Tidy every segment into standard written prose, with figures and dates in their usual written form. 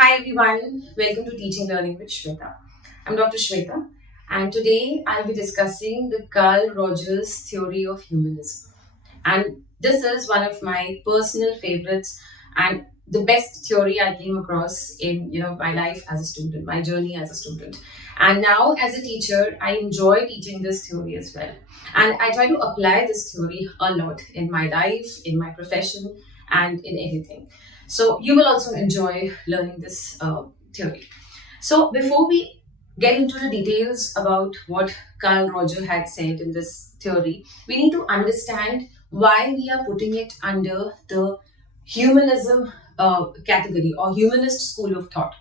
Hi everyone, welcome to Teaching Learning with Shweta. I'm Dr. Shweta, and today I'll be discussing the Carl Rogers theory of humanism. And this is one of my personal favorites and the best theory I came across in my life as a student, my journey as a student. And now as a teacher, I enjoy teaching this theory as well. And I try to apply this theory a lot in my life, in my profession, and in everything. So you will also enjoy learning this theory. So before we get into the details about what Carl Roger had said in this theory, we need to understand why we are putting it under the humanism category or humanist school of thought.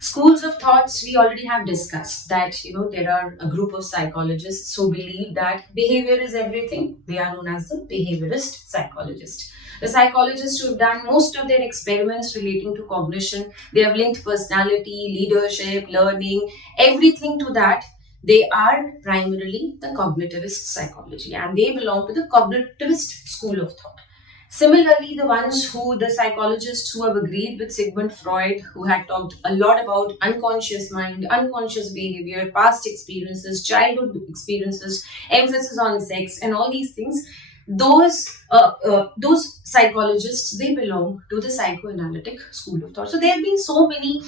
Schools of thoughts, we already have discussed that there are a group of psychologists who believe that behavior is everything. They are known as the behaviorist psychologist. The psychologists who have done most of their experiments relating to cognition, they have linked personality, leadership, learning, everything to that. They are primarily the cognitivist psychology and they belong to the cognitivist school of thought. Similarly, the psychologists who have agreed with Sigmund Freud, who had talked a lot about unconscious mind, unconscious behavior, past experiences, childhood experiences, emphasis on sex, and all these things, those psychologists, they belong to the psychoanalytic school of thought. So there have been so many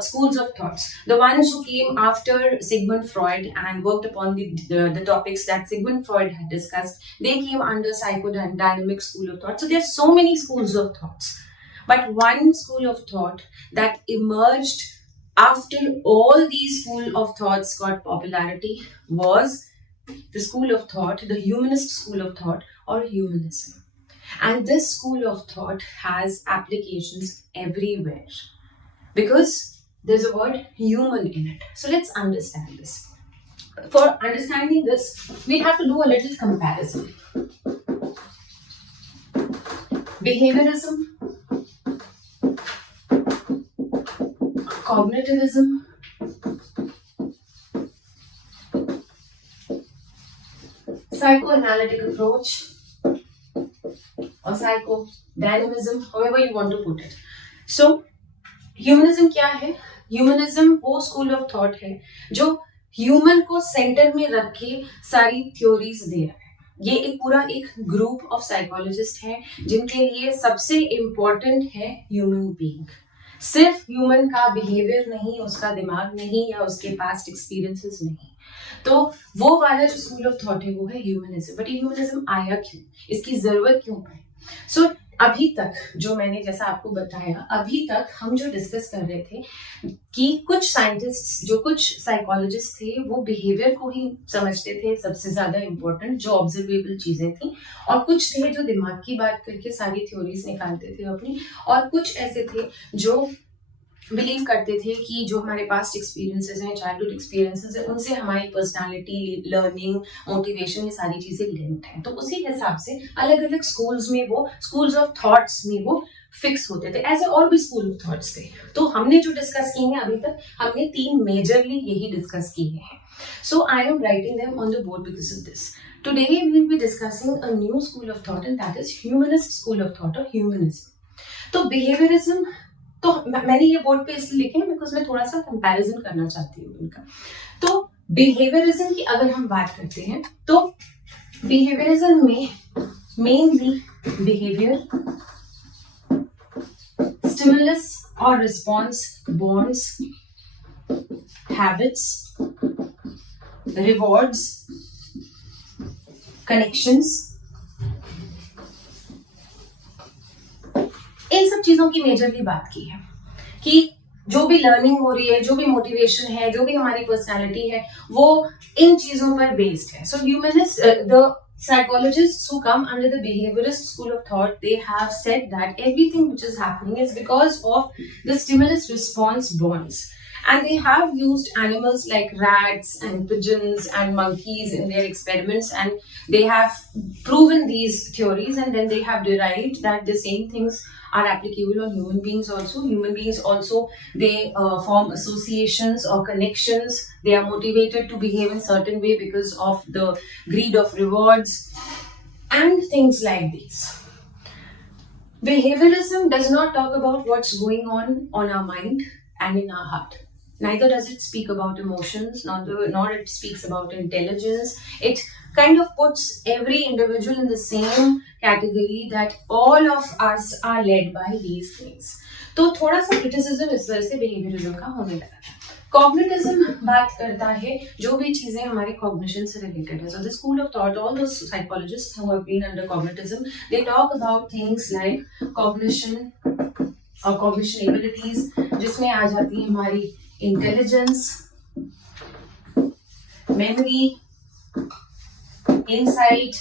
schools of thoughts. The ones who came after Sigmund Freud and worked upon the topics that Sigmund Freud had discussed, they came under psychodynamic school of thought. So there are so many schools of thoughts. But one school of thought that emerged after all these school of thoughts got popularity was the school of thought, the humanist school of thought or humanism. And this school of thought has applications everywhere because there's a word human in it. So let's understand this. For understanding this, we have to do a little comparison. Behaviorism, cognitivism, psychoanalytic approach, or psychodynamism, however you want to put it. So, humanism क्या है? Humanism वो school of thought है जो human को centre में रख के सारी थ्योरीज दे रहा है. ये एक ग्रुप ऑफ साइकोलॉजिस्ट है जिनके लिए सबसे इम्पोर्टेंट है ह्यूमन बीइंग. सिर्फ ह्यूमन का बिहेवियर नहीं, उसका दिमाग नहीं या उसके पास्ट एक्सपीरियंसेस नहीं. तो वो वाला जो स्कूल ऑफ थॉट है वो है ह्यूमनिज्म. बट ये ह्यूमनिज्म आया क्यों, इसकी जरूरत क्यों पड़ी? सो अभी तक जो मैंने जैसा आपको बताया, अभी तक हम जो डिस्कस कर रहे थे कि कुछ साइंटिस्ट, जो कुछ साइकोलॉजिस्ट थे, वो बिहेवियर को ही समझते थे सबसे ज्यादा इम्पोर्टेंट, जो ऑब्जर्वेबल चीजें थी, और कुछ थे जो दिमाग की बात करके सारी थ्योरीज निकालते थे अपनी, और कुछ ऐसे थे जो बिलीव करते थे कि जो हमारे पास्ट एक्सपीरियंसेस हैं, चाइल्डहुड एक्सपीरियंसेस हैं, उनसे हमारी पर्सनालिटी, लर्निंग, मोटिवेशन, ये सारी चीजें लिंक्ड हैं. तो उसी हिसाब से अलग अलग स्कूल्स में, वो स्कूल्स ऑफ थॉट्स में वो फिक्स होते थे. ऐसे और भी स्कूल ऑफ थॉट्स थे. तो हमने जो डिस्कस किए हैं अभी तक, हमने 3 मेजरली यही डिस्कस किए हैं. So I am writing them on the board because of this. Today we will be discussing a new school of thought and that is humanist school of thought or humanism. तो behaviorism, तो मैंने ये board पे इसलिए लिखे हैं because मैं थोड़ा सा कंपैरिजन करना चाहती हूँ इनका. तो बिहेवियरिज्म की अगर हम बात करते हैं तो बिहेवियरिज्म में मेनली बिहेवियर, स्टिमुलस और response, bonds, habits, rewards, connections, इन सब चीजों की मेजरली बात की है कि जो भी लर्निंग हो रही है, जो भी मोटिवेशन है, जो भी हमारी पर्सनालिटी है, वो इन चीजों पर बेस्ड है. So humanist, the psychologists who come under the behaviorist school of thought, they have said that everything which is happening is because of the stimulus response bonds. And they have used animals like rats and pigeons and monkeys in their experiments, and they have proven these theories, and then they have derived that the same things are applicable on human beings also. Human beings also, they form associations or connections. They are motivated to behave in certain way because of the greed of rewards and things like these. Behaviorism does not talk about what's going on our mind and in our heart. Neither does it speak about emotions, nor it speaks about intelligence. It kind of puts every individual in the same category that all of us are led by these things. तो थोड़ा सा criticism इस वजह से behaviourism का होने लगा है. कॉग्निटिज्म बात करता है जो भी चीजें हमारे कॉग्निशन से रिलेटेड है. So the school of thought, all those psychologists who have been under cognitism, they talk about things like cognition और cognition abilities, जिसमें आ जाती है हमारी intelligence, memory, insight,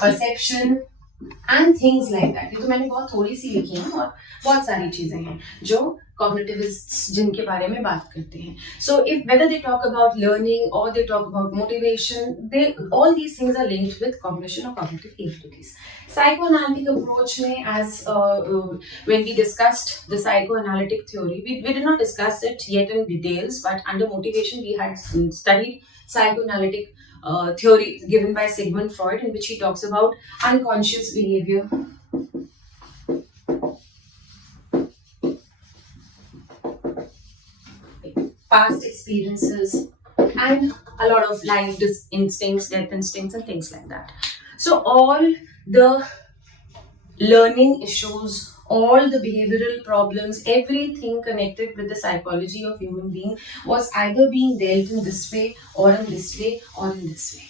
perception and things like that. ये तो मैंने बहुत थोड़ी सी लिखी है और बहुत सारी चीजें हैं जो कॉग्निटिविस्ट्स जिनके बारे में बात करते हैं. So if whether they talk about learning और they talk about motivation, they all these things are linked with cognition और कॉग्निटिव एबिलिटीज. Psychoanalytic approach में, as when we discussed the psychoanalytic theory, we did not discuss it yet in details, but under motivation we had studied psychoanalytic theory given by Sigmund Freud, in which he talks about unconscious behavior, past experiences, and a lot of life instincts, death instincts, and things like that. So all the learning issues, all the behavioral problems, everything connected with the psychology of human being was either being dealt in this way or in this way or in this way.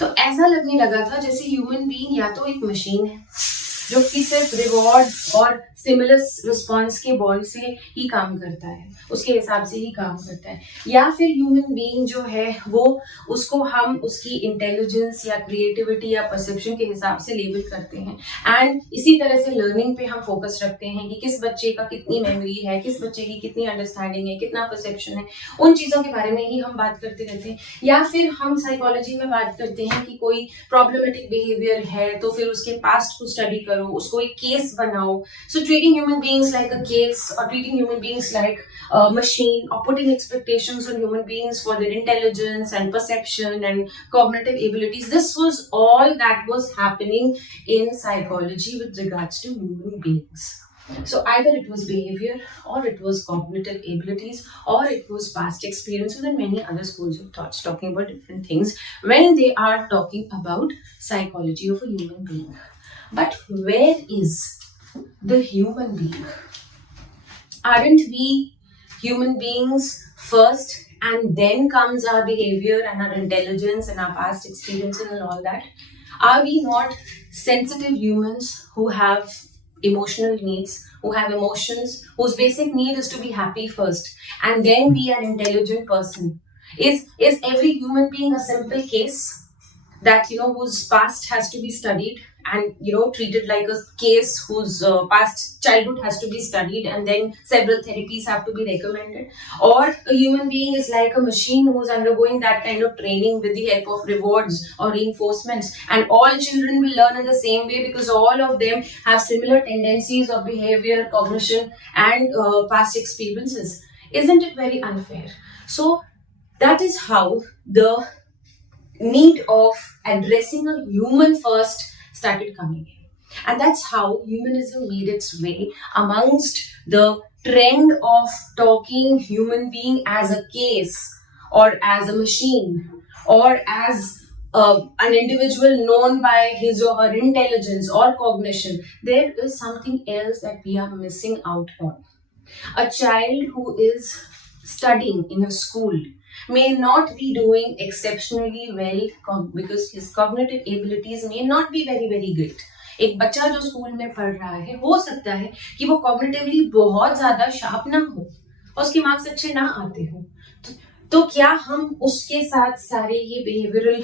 तो ऐसा लगने लगा था जैसे human being या तो एक machine है जो कि सिर्फ रिवॉर्ड और स्टिमुलस रिस्पॉन्स के बॉन्ड से ही काम करता है, उसके हिसाब से ही काम करता है, या फिर ह्यूमन बीइंग जो है वो उसको हम उसकी इंटेलिजेंस या क्रिएटिविटी या परसेप्शन के हिसाब से लेबल करते हैं. एंड इसी तरह से लर्निंग पे हम फोकस रखते हैं कि किस बच्चे का कितनी मेमोरी है, किस बच्चे की कितनी अंडरस्टैंडिंग है, कितना परसेप्शन है, उन चीज़ों के बारे में ही हम बात करते रहते हैं. या फिर हम साइकोलॉजी में बात करते हैं कि कोई प्रॉब्लमेटिक बिहेवियर है तो फिर उसके पास्ट को स्टडी करो, उसको एक केस बनाओ. सो treating human beings like a case or treating human beings like a machine or putting expectations on human beings for their intelligence and perception and cognitive abilities, this was all that was happening in psychology with regards to human beings. So either it was behavior or it was cognitive abilities or it was past experiences and many other schools of thoughts talking about different things when they are talking about psychology of a human being. But where is the human being? Aren't we human beings first and then comes our behavior and our intelligence and our past experiences and all that? Are we not sensitive humans who have emotional needs, who have emotions, whose basic need is to be happy first and then be an intelligent person? Is every human being a simple case that whose past has to be studied and treated like a case whose past childhood has to be studied and then several therapies have to be recommended? Or a human being is like a machine who's undergoing that kind of training with the help of rewards or reinforcements, and all children will learn in the same way because all of them have similar tendencies of behavior, cognition, and past experiences? Isn't it very unfair? So that is how the need of addressing a human first started coming in. And that's how humanism made its way amongst the trend of talking human being as a case or as a machine or as an individual known by his or her intelligence or cognition. There is something else that we are missing out on. A child who is studying in a school may not be doing exceptionally well because his cognitive abilities may not be very very great. एक बच्चा जो school में पढ़ रहा है हो सकता है कि वो कॉग्निटिवली बहुत ज्यादा शार्प ना हो और उसके मार्क्स अच्छे ना आते हो, तो क्या हम उसके साथ सारे ये बिहेवियरल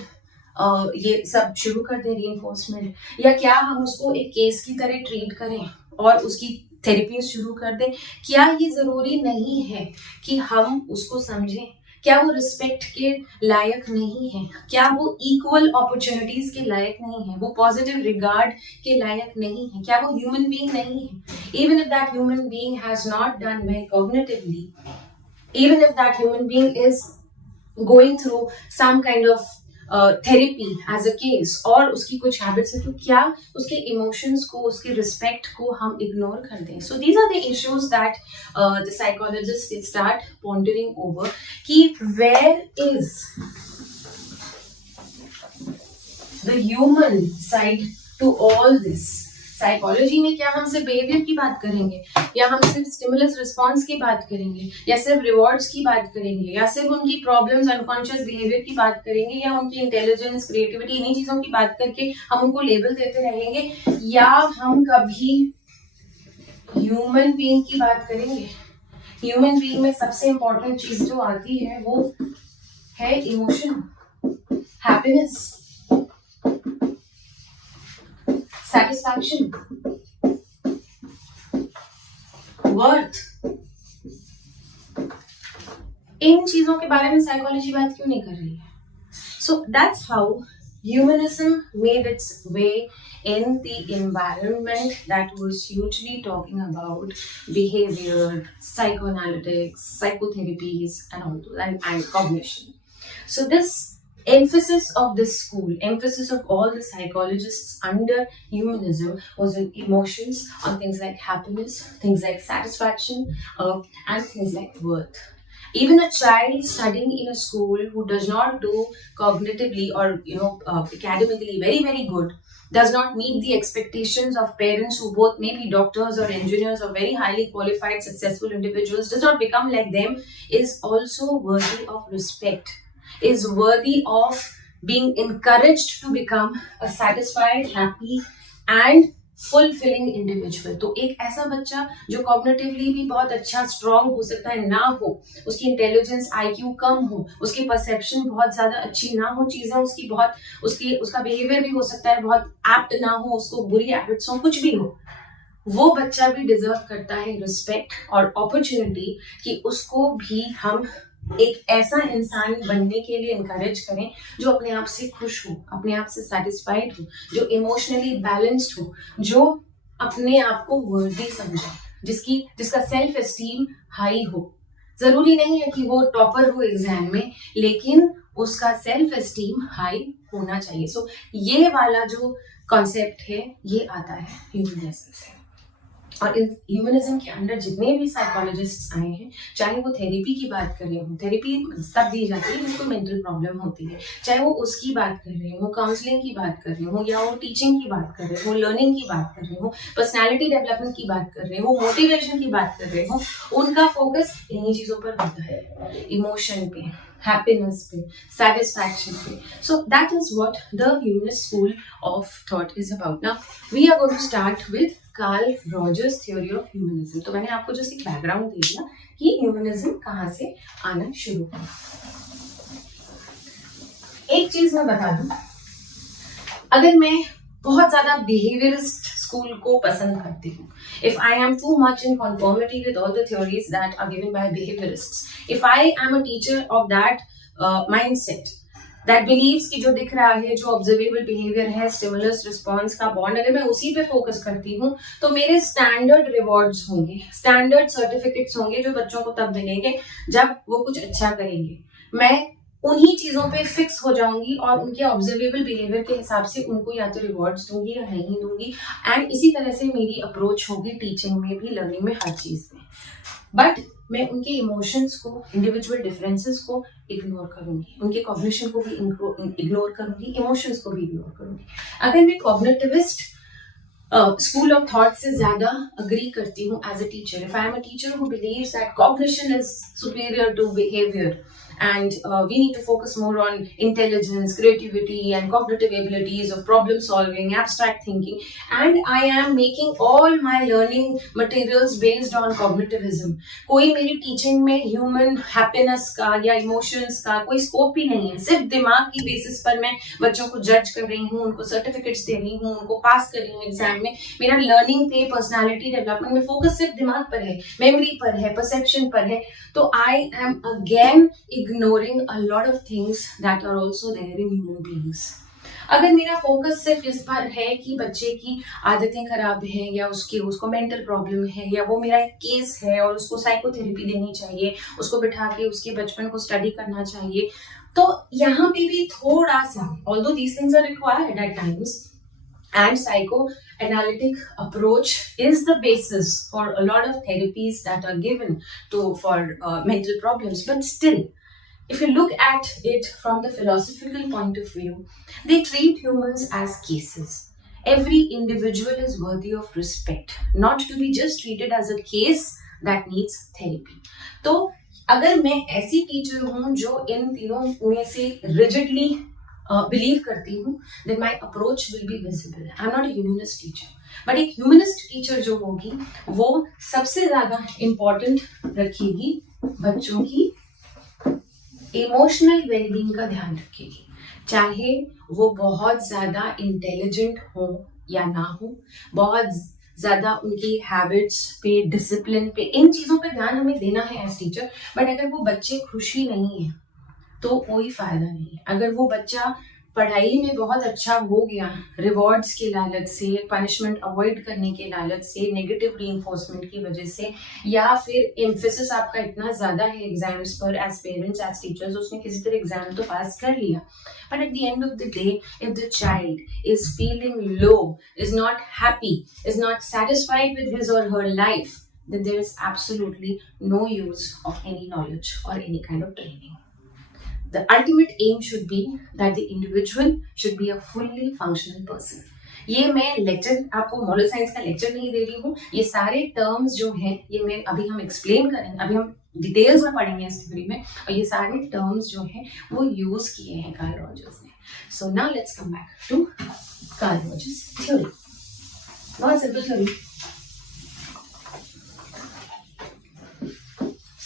ये सब शुरू कर दें रीइंफोर्समेंट, या क्या हम उसको एक केस की तरह ट्रीट करें और उसकी थेरेपी शुरू कर दें? क्या ये जरूरी नहीं है कि हम उसको समझें? क्या वो रिस्पेक्ट के लायक नहीं है? क्या वो इक्वल अपॉर्चुनिटीज के लायक नहीं है? वो पॉजिटिव रिगार्ड के लायक नहीं है? क्या वो ह्यूमन बीइंग नहीं है? Even if that human being has not done well cognitively, even if that human being is going through some kind of therapy as a case और उसकी कुछ हैबिट्स है, तो क्या उसके इमोशंस को, उसके रिस्पेक्ट को हम इग्नोर कर दें? So these are the issues that the psychologist start pondering over कि where is the human side to all this. Psychology में क्या हम सिर्फ बिहेवियर की बात करेंगे, या हम सिर्फ स्टिमुलस रिस्पॉन्स की बात करेंगे, या सिर्फ रिवॉर्ड्स की बात करेंगे, या सिर्फ उनकी प्रॉब्लम्स, अनकॉन्शियस बिहेवियर की बात करेंगे, या उनकी इंटेलिजेंस, क्रिएटिविटी, इन्हीं चीजों की बात करके हम उनको लेबल देते रहेंगे, या हम कभी ह्यूमन बीइंग की बात करेंगे? ह्यूमन बीइंग में सबसे इंपॉर्टेंट चीज जो आती है वो है इमोशन, हैप्पीनेस, satisfaction, worth। इन चीजों के बारे में साइकोलॉजी बात क्यों नहीं कर रही है? So that's how humanism made its way in the environment that was hugely talking about behavior, psychoanalytics, psychotherapies, and all those, and cognition. So this emphasis of this school, emphasis of all the psychologists under humanism was on emotions, on things like happiness, things like satisfaction, and things like worth. Even a child studying in a school who does not do cognitively or academically very good, does not meet the expectations of parents who both may be doctors or engineers or very highly qualified successful individuals, does not become like them, is also worthy of respect, is worthy of being encouraged to become a satisfied, happy and fulfilling individual। तो एक ऐसा बच्चा जो cognitively भी बहुत अच्छा strong हो सकता है ना हो, उसकी इंटेलिजेंस IQ कम हो, उसकी परसेप्शन बहुत ज्यादा अच्छी ना हो, चीजें उसकी बहुत उसका बिहेवियर भी हो सकता है बहुत एप्ट ना हो, उसको बुरी हैबिट्स हो, कुछ भी हो, वो बच्चा भी डिजर्व करता है रिस्पेक्ट और अपॉर्चुनिटी कि उसको भी हम एक ऐसा इंसान बनने के लिए इनकरेज करें जो अपने आप से खुश हो, अपने आप से सेटिस्फाइड हो, जो इमोशनली बैलेंस्ड हो, जो अपने आप को वर्दी समझे, जिसका सेल्फ एस्टीम हाई हो। जरूरी नहीं है कि वो टॉपर हो एग्जाम में, लेकिन उसका सेल्फ एस्टीम हाई होना चाहिए। सो ये वाला जो कॉन्सेप्ट है ये आता है ह्यूमनिज्म से। और इस ह्यूमनिज्म के अंदर जितने भी साइकोलॉजिस्ट्स आए हैं, चाहे वो थेरेपी की बात कर रहे हो, थेरेपी तब दी जाती है जिसको मेंटल प्रॉब्लम होती है, चाहे वो उसकी बात कर रहे हो, काउंसलिंग की बात कर रहे हो, या वो टीचिंग की बात कर रहे हो, लर्निंग की बात कर रहे हो, पर्सनैलिटी डेवलपमेंट की बात कर रहे हो, मोटिवेशन की बात कर रहे हो, उनका फोकस इन्हीं चीजों पर होता है, इमोशन पे, happiness पे, satisfaction पे। So that is what the humanist school of thought is about. Now we are going to start with Karl Rogers theory of humanism. तो मैंने आपको जस्ट एक बैकग्राउंड दे दिया कि ह्यूमनिज्म कहाँ से आना शुरू हुआ। एक चीज मैं बता दूं, अगर मैं बहुत ज्यादा बिहेवियरिस्ट स्कूल को पसंद करती हूँ, if I am too much in conformity with all the theories that are given by behaviorists, if I am a teacher of that mindset that believes कि जो दिख रहा है, जो ऑब्जर्वेबल बिहेवियर है, स्टिमुलस रिस्पॉन्स का बॉन्ड, अगर मैं उसी पे फोकस करती हूँ तो मेरे स्टैंडर्ड रिवॉर्ड्स होंगे, स्टैंडर्ड सर्टिफिकेट्स होंगे जो बच्चों को तब मिलेंगे जब वो कुछ अच्छा करेंगे। मैं उन्हीं चीजों पे फिक्स हो जाऊंगी और उनके ऑब्जर्वेबल बिहेवियर के हिसाब से उनको या तो रिवॉर्ड्स दूंगी या नहीं दूंगी। एंड इसी तरह से मेरी अप्रोच होगी टीचिंग में भी, लर्निंग में, हर चीज में। बट मैं उनके इमोशंस को, इंडिविजुअल डिफरेंसेस को इग्नोर करूंगी, उनके कॉग्निशन को भी इग्नोर करूंगी, इमोशंस को भी इग्नोर करूंगी। अगर मैं कॉग्निटिविस्ट स्कूल ऑफ थॉट से ज्यादा अग्री करती हूँ as a teacher, if I am a teacher who believes that cognition is superior to behaviour and we need to focus more on intelligence, creativity and cognitive abilities of problem solving, abstract thinking, and I am making all my learning materials based on cognitivism, कोई मेरी teaching में human happiness का या emotions का कोई scope ही नहीं है। सिर्फ दिमाग की बेसिस पर मैं बच्चों को जज कर रही हूँ, उनको सर्टिफिकेट्स दे रही हूँ, उनको पास कर रही हूँ एग्जाम में। मेरा लर्निंग पे, पर्सनालिटी डेवलपमेंट में फोकस सिर्फ दिमाग पर है, मेमोरी पर है, परसेप्शन पर है। तो I am again ignoring a lot of things that are also there in human beings। अगर मेरा फोकस सिर्फ इस पर है कि बच्चे की आदतें खराब हैं या उसको मेंटल प्रॉब्लम है या वो मेरा एक केस है और उसको साइकोथेरेपी देनी चाहिए, उसको बिठा के उसके बचपन को स्टडी करना चाहिए, तो यहाँ पे भी थोड़ा सा, although these things are required at times, and psychoanalytic approach is the basis for a lot of therapies that are given for mental problems, but still, if you look at it from the philosophical point of view, they treat humans as cases. Every individual is worthy of respect, not to be just treated as a case that needs therapy. तो अगर मैं ऐसी teacher हूँ जो इन तीनों में से rigidly believe करती हूँ, then my approach will be visible. I'm not a humanist teacher, but एक humanist टीचर जो होगी वो सबसे ज्यादा इम्पोर्टेंट रखेगी बच्चों की इमोशनल वेलबींग का ध्यान रखेगी, चाहे वो बहुत ज्यादा इंटेलिजेंट हो या ना हो, बहुत ज्यादा उनकी हैबिट्स पे, डिसिप्लिन पे, इन चीजों पे ध्यान हमें देना है एज टीचर. बट अगर वो बच्चे खुशी नहीं है तो कोई फायदा नहीं है. अगर वो बच्चा पढ़ाई में बहुत अच्छा हो गया, रिवॉर्ड्स के लालच से, पनिशमेंट अवॉइड करने के लालच से, नेगेटिव रीइंफोर्समेंट की वजह से, या फिर एम्फेसिस आपका इतना ज्यादा है एग्जाम्स पर, एज पेरेंट्स, एज टीचर्स, उसने किसी तरह एग्जाम तो पास कर लिया, but at the end of the day, if the child is feeling low, is not happy, is not satisfied with his or her life, then there is absolutely no use of any knowledge or any kind of training. The ultimate aim should be that the individual should be a fully functional person. ये मैं lecture आपको moral science का lecture नहीं दे रही हूँ, ये सारे terms जो हैं ये मैं अभी हम एक्सप्लेन करेंगे, अभी हम डिटेल्स में पढ़ेंगे इस थ्योरी में, और ये सारे टर्म्स जो हैं वो यूज किए हैं कार्ल रॉजर्स ने. So now let's come back to Carl Rogers theory. बहुत simple theory.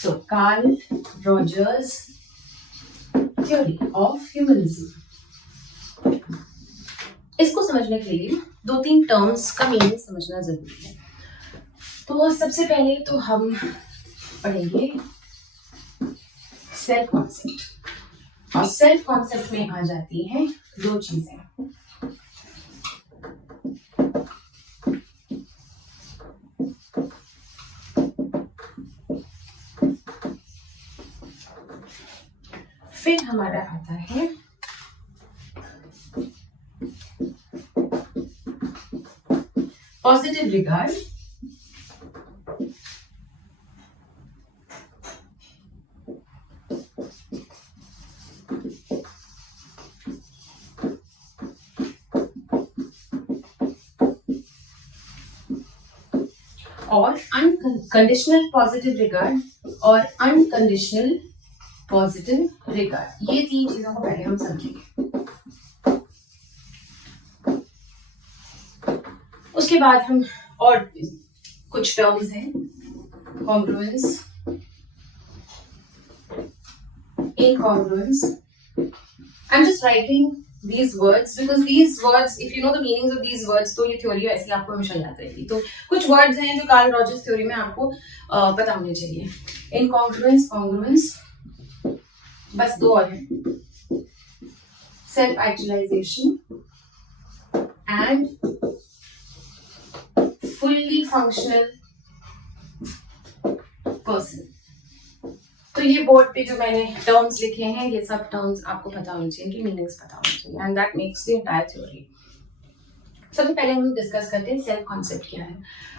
So Carl Rogers theory of humanism. इसको समझने के लिए दो तीन टर्म्स का मीनिंग समझना जरूरी है. तो सबसे पहले तो हम पढ़ेंगे सेल्फ कॉन्सेप्ट, और सेल्फ कॉन्सेप्ट में आ जाती हैं दो चीजें. फिर हमारा आता है पॉजिटिव रिगार्ड, और अनकंडीशनल पॉजिटिव रिगार्ड और अनकंडीशनल पॉजिटिव रिगार्ड. ये तीन चीजों को पहले हम समझेंगे. उसके बाद हम और कुछ टर्म्स हैं, congruence, incongruence. I'm just writing these words because these words, if you know the meanings of these words, तो ये थ्योरी ऐसी आपको हमेशा याद रहेगी. तो कुछ वर्ड्स हैं जो कार्ल रॉजर्स थ्योरी में आपको पता होने चाहिए. incongruence, congruence, बस दो और हैं, self actualization and fully functional person. तो ये बोर्ड पे जो मैंने टर्म्स लिखे हैं, ये सब टर्म्स आपको पता होने चाहिए, इनकी मीनिंग्स पता होने चाहिए, and that makes the entire theory. सबसे पहले हम डिस्कस करते हैं सेल्फ कॉन्सेप्ट क्या है.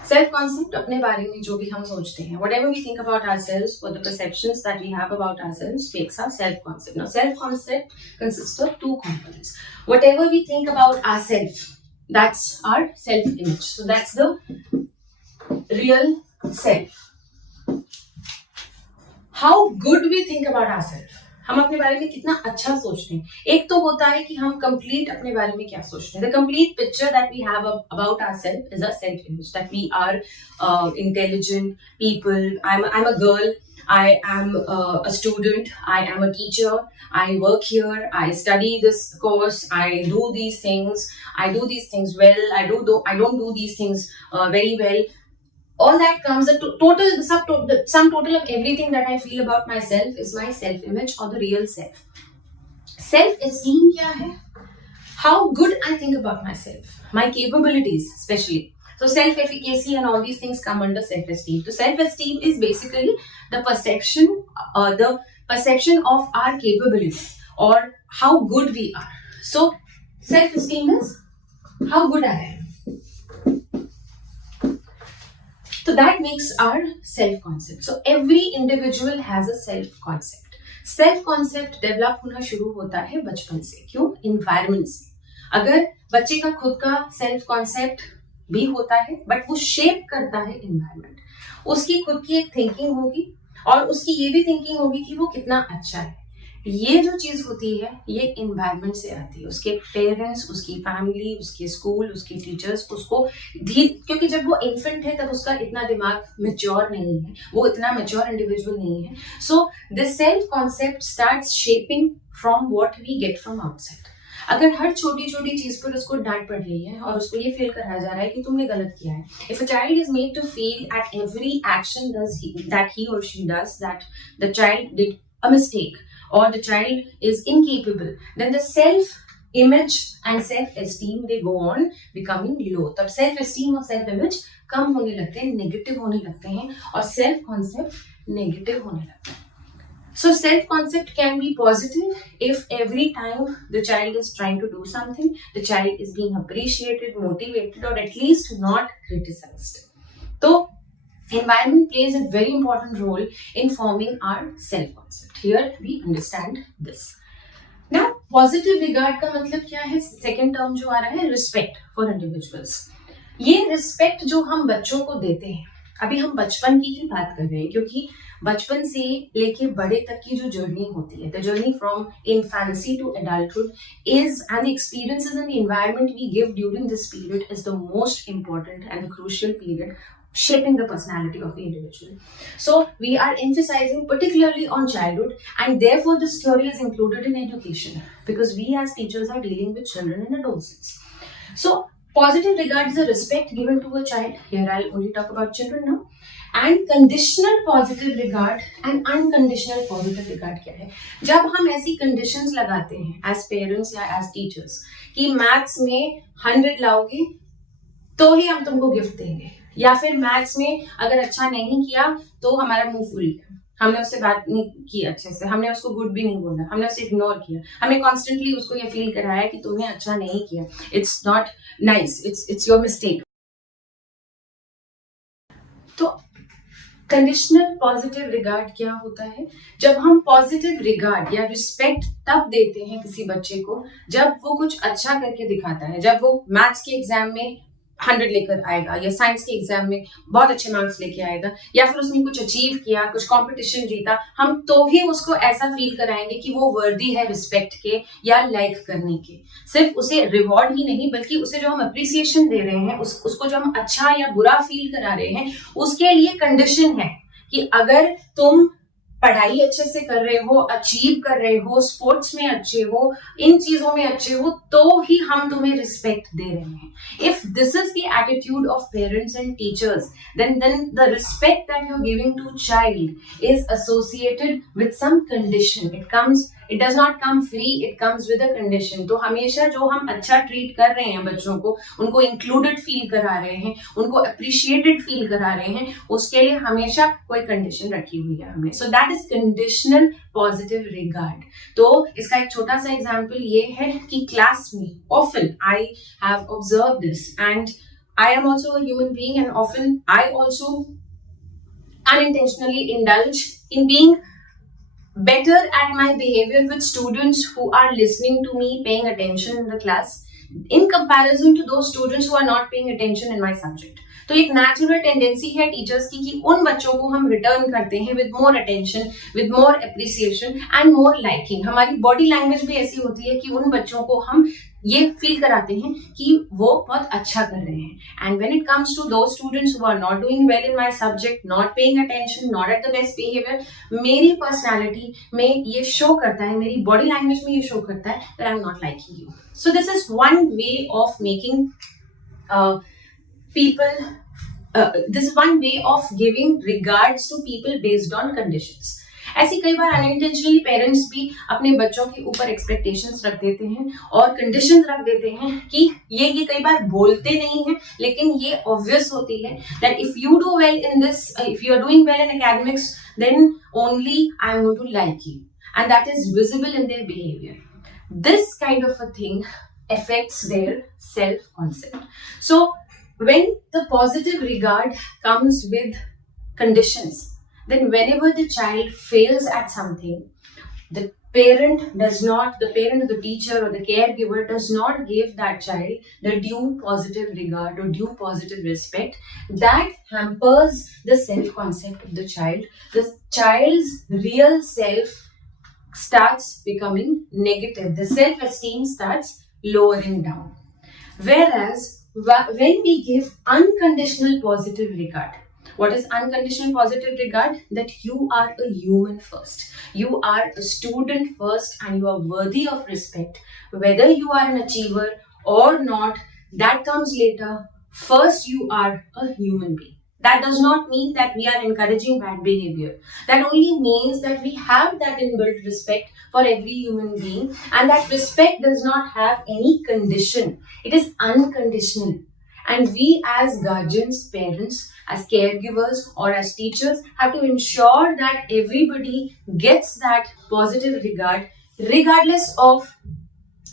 सेल्फ कॉन्सेप्ट अपने बारे में जो भी हम सोचते हैं, whatever we think about ourselves और the perceptions that we have about ourselves makes our self concept. Now self concept consists of two components. Whatever we think about ourselves, that's our self image. So that's the real self. How good we think about ourselves, हम अपने बारे में कितना अच्छा सोचते हैं. एक तो होता है कि हम कंप्लीट अपने बारे में क्या सोचते हैं. The complete picture that we have about ourselves is a self image, that we are intelligent people. I am a girl, I am a student, I am a teacher, I work here, I study this course, I do these things well, I don't do these things very well. All that comes a sum total of everything that I feel about myself is my self image or the real self. Self esteem क्या है? How good I think about myself, my capabilities especially. So self efficacy and all these things come under self esteem. So self esteem is basically the perception of our capability, or how good we are. So self-esteem is how good I am. So that makes our self-concept. So every individual has a self-concept. Self-concept develop होना शुरू होता है बचपन से. क्यों? Environment से. अगर बच्चे का खुद का सेल्फ कॉन्सेप्ट भी होता है बट वो शेप करता है इन्वायरमेंट. उसकी खुद की एक थिंकिंग होगी और उसकी ये भी थिंकिंग होगी कि वो कितना अच्छा है. ये जो चीज होती है ये इन्वायरमेंट से आती है. उसके पेरेंट्स, उसकी फैमिली, उसके स्कूल, उसके टीचर्स उसको क्योंकि जब वो इन्फेंट है तब उसका इतना दिमाग मेच्योर नहीं है, वो इतना मेच्योर इंडिविजुअल नहीं है. So this self concept starts shaping from what we get from outside. अगर हर छोटी छोटी चीज पर उसको डांट पड़ रही है और उसको ये फील कराया जा रहा है कि तुमने गलत किया है. If a child is made to feel at every action that he or she does that the child did a mistake or the child is incapable, then the self-image and self-esteem they go on becoming low. तब self-esteem और self-image कम होने लगते हैं, negative होने लगते हैं और self-concept negative होने लगता है. So self-concept can be positive if every time the child is trying to do something, the child is being appreciated, motivated or at least not criticized. तो environment plays a very important role in forming our self-concept. Here we understand this. Now, positive regard का मतलब क्या है? Second term जो आ रहा है respect for individuals. ये respect जो हम बच्चों को देते हैं, अभी हम बचपन की ही बात कर रहे हैं क्योंकि बचपन से लेके बड़े तक की जो जर्नी होती है, the journey from infancy to adulthood is, and the experiences and the environment we give during this period is the most important and the crucial period shaping the personality of the individual. So we are emphasizing particularly on childhood, and therefore this theory is included in education because we as teachers are dealing with children and adolescents. So positive regard is a respect given to a child. Here I'll only talk about children now. And conditional positive regard and unconditional positive regard क्या है? जब हम ऐसी conditions लगाते हैं as parents या as teachers कि maths में 100 लाओगे तो ही हम तुमको गिफ्ट देंगे, या फिर मैथ्स में अगर अच्छा नहीं किया तो हमारा मुंह फूल गया, हमने उससे बात नहीं की अच्छे से, हमने उसको गुड भी नहीं बोला, हमने उसे इग्नोर किया, हमने कॉन्स्टेंटली उसको ये फील कराया कि तुमने अच्छा नहीं किया, it's not nice, it's your mistake. तो कंडीशनल पॉजिटिव रिगार्ड क्या होता है? जब हम पॉजिटिव रिगार्ड या रिस्पेक्ट तब देते हैं किसी बच्चे को जब वो कुछ अच्छा करके दिखाता है, जब वो मैथ्स के एग्जाम में 100 लेकर आएगा या साइंस के एग्जाम में बहुत अच्छे मार्क्स लेके आएगा या फिर उसने कुछ अचीव किया, कुछ कंपटीशन जीता, हम तो ही उसको ऐसा फील कराएंगे कि वो वर्दी है रिस्पेक्ट के या लाइक करने के. सिर्फ उसे रिवॉर्ड ही नहीं बल्कि उसे जो हम अप्रिसिएशन दे रहे हैं, उसको जो हम अच्छा या बुरा फील करा रहे हैं, उसके लिए कंडीशन है कि अगर तुम पढ़ाई अच्छे से कर रहे हो, अचीव कर रहे हो, स्पोर्ट्स में अच्छे हो, इन चीजों में अच्छे हो, तो ही हम तुम्हें रिस्पेक्ट दे रहे हैं. If this is the attitude of parents and teachers, then the respect that you're giving to child is associated with some condition. It does not come free, it comes with a condition. तो हमेशा जो हम अच्छा treat कर रहे हैं बच्चों को, उनको इंक्लूडेड फील करा रहे हैं, उनको अप्रिशिएटेड फील करा रहे हैं, उसके लिए हमेशा कोई कंडीशन रखी हुई है हमने. So that is conditional positive regard. तो इसका एक छोटा सा एग्जाम्पल ये है कि क्लास में often I have observed this, and I am also a human being, and often I also unintentionally indulge in being better at my behavior with students who are listening to me, paying attention in the class, in comparison to those students who are not paying attention in my subject. तो एक natural tendency है teachers की कि उन बच्चों को हम return करते हैं with more attention, with more appreciation and more liking. हमारी बॉडी लैंग्वेज भी ऐसी होती है कि उन बच्चों को हम ये फील कराते हैं कि वो बहुत अच्छा कर रहे हैं. And when it comes to those students who are not doing well in my subject, not paying attention, not at the best behaviour, मेरी पर्सनालिटी में ये शो करता है, मेरी बॉडी लैंग्वेज में ये शो करता है that I am not liking you. So this is one way of making people this is one way of giving regards to people based on conditions. ऐसी कई बार अनइंटेंशनली पेरेंट्स भी अपने बच्चों के ऊपर एक्सपेक्टेशंस रख देते हैं और कंडीशंस रख देते हैं कि ये कई बार बोलते नहीं हैं लेकिन ये ऑब्वियस होती है that if you do well in this, if you are doing well in academics, then only I am going to like you. and that is visible in their behavior. This kind of a thing affects their self-concept. So when the positive regard comes with conditions, then whenever the child fails at something, the parent or the teacher or the caregiver does not give that child the due positive regard or due positive respect. That hampers the self concept of the child. The child's real self starts becoming negative. The self esteem starts lowering down. Whereas when we give unconditional positive regard, what is unconditional positive regard? That you are a human first, you are a student first, and you are worthy of respect. Whether you are an achiever or not, that comes later. First, you are a human being. That does not mean that we are encouraging bad behavior. That only means that we have that inbuilt respect for every human being, and that respect does not have any condition. It is unconditional. And we as guardians, parents, as caregivers or as teachers have to ensure that everybody gets that positive regard regardless of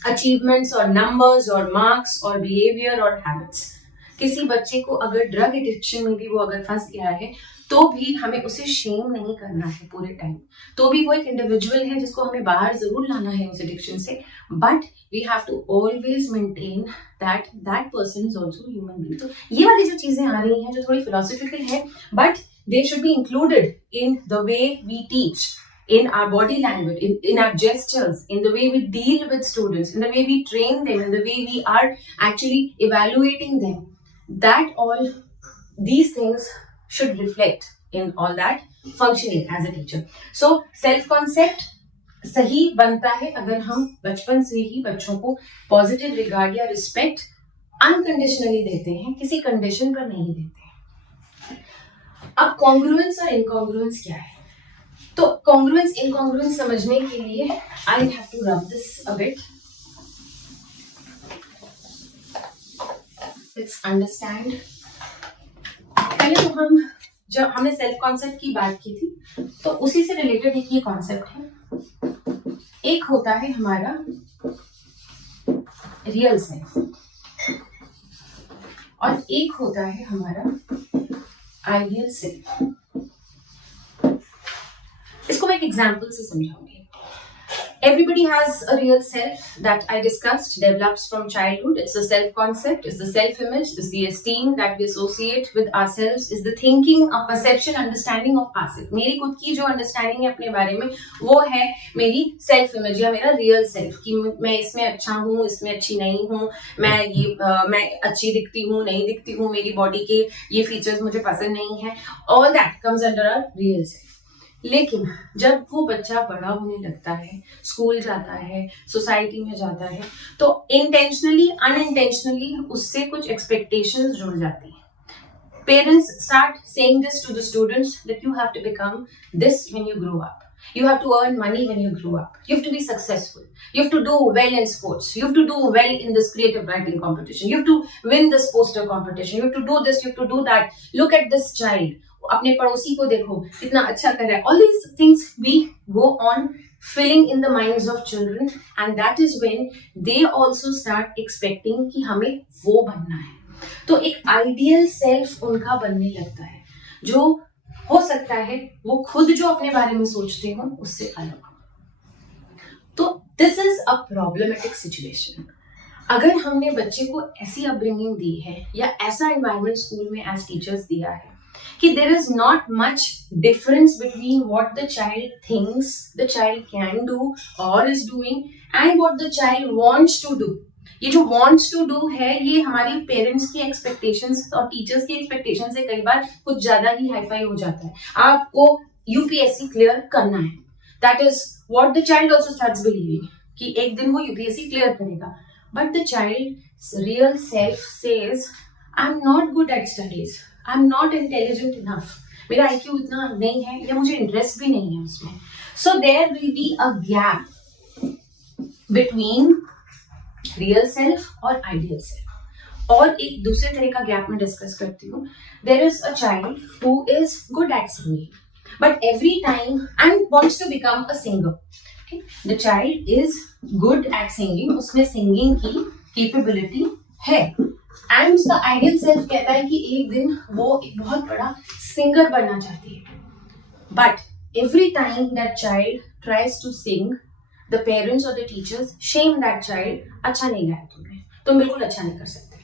achievements or numbers or marks or behavior or habits. किसी बच्चे को अगर drug addiction में भी वो अगर फंस गया है तो भी हमें उसे शेम नहीं करना है पूरे टाइम. तो भी वो एक इंडिविजुअल है जिसको हमें बाहर जरूर लाना है उस एडिक्शन से, but we have to always maintain that person is also human being. तो ये वाली जो चीजें आ रही हैं जो थोड़ी फिलोसॉफिकल है, but they should be included in the way we teach, in our body language, in our gestures, in the way we deal with students, in the way we train them, in the way we are actually evaluating them. That all, these things should reflect in all that functioning as a teacher. So self-concept सही बनता है अगर हम बचपन से ही बच्चों को positive regard या रिस्पेक्ट अनकंडीशनली देते हैं, किसी कंडीशन पर नहीं देते हैं. अब कॉन्ग्रुएंस और इनकॉन्ग्रुएंस क्या है? तो कॉन्ग्रुएंस इनकॉन्ग्रुएंस समझने के लिए I have to rub this a bit. Let's understand. पहले तो हम जब हमने सेल्फ कॉन्सेप्ट की बात की थी तो उसी से रिलेटेड एक ये कॉन्सेप्ट है. एक होता है हमारा रियल सेल्फ और एक होता है हमारा आइडियल सेल्फ. इसको मैं एक एग्जाम्पल से समझाऊंगी. Everybody has a real self that I discussed, develops from childhood. It's the self-concept, it's the self-image, it's the esteem that we associate with ourselves, it's the thinking, a perception, understanding of ourselves. मेरी खुद की जो understanding है अपने बारे में वो है मेरी self-image या मेरा real self कि मैं इसमें अच्छा हूँ, इसमें अच्छी नहीं हूँ, मैं अच्छी दिखती हूँ, नहीं दिखती हूँ, मेरी body के ये features मुझे पसंद नहीं है. All that comes under our real self. लेकिन जब वो बच्चा बड़ा होने लगता है, स्कूल जाता है, सोसाइटी में जाता है, तो इंटेंशनली अनइंटेंशनली उससे कुछ एक्सपेक्टेशंस जुड़ जाती हैं. Parents start saying this to the students that you have to become this when you grow up. You have to earn money when you grow up. You have to be successful. You have to do well in sports. You have to do well in this creative writing competition. You have to win this poster competition. You have to do this. You have to do that. Look at this child. अपने पड़ोसी को देखो कितना अच्छा कर रहा है. All these things we go on filling in the minds of children, and that is when they also start expecting कि हमें वो बनना है. तो एक आइडियल सेल्फ उनका बनने लगता है जो हो सकता है वो खुद जो अपने बारे में सोचते हो उससे अलग हो. तो this is a problematic situation. अगर हमने बच्चे को ऐसी अपब्रिंगिंग दी है या ऐसा एनवायरनमेंट स्कूल में एज टीचर्स दिया है कि there is not much difference between what the child thinks the child can do और is doing and what the child wants to do. ये जो वांट्स टू डू है ये हमारी पेरेंट्स की एक्सपेक्टेशंस और टीचर्स की एक्सपेक्टेशन से कई बार कुछ ज्यादा ही हाईफाई हो जाता है. आपको यूपीएससी क्लियर करना है. That is what the child also starts believing कि एक दिन वो यूपीएससी क्लियर करेगा. But the child real self says I am not good at studies, I am not intelligent enough, मेरा आईक्यू इतना नहीं है या मुझे इंटरेस्ट भी नहीं है उसमें. So there will be a gap between real self और आइडियल सेल्फ. और एक दूसरे तरह का गैप में डिस्कस करती हूँ. There is a child who is good at singing, but every time and wants to become a singer. Okay? The child is good at singing, उसमें singing की capability है, and उसका ideal self कहता है कि एक दिन वो एक बहुत बड़ा singer बनना चाहती है. But every time that child tries to sing, the parents or the teachers shame that child. अच्छा नहीं गाया तुमने, तुम बिल्कुल अच्छा नहीं कर सकते,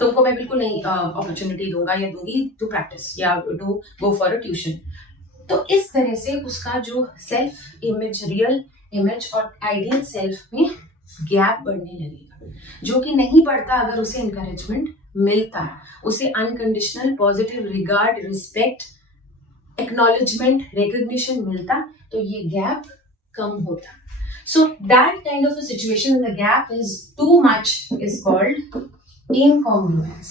तुमको मैं बिल्कुल नहीं अपॉर्चुनिटी दूंगा या दूंगी टू प्रैक्टिस या to go for a tuition. तो इस तरह से उसका जो सेल्फ इमेज, रियल इमेज और आइडियल सेल्फ में गैप बढ़ने लगेगा, जो कि नहीं बढ़ता अगर उसे इनकरेजमेंट मिलता, उसे unconditional positive regard, respect, acknowledgement, recognition मिलता, तो ये गैप कम होता. So that kind of a situation when the gap is too much is called incongruence.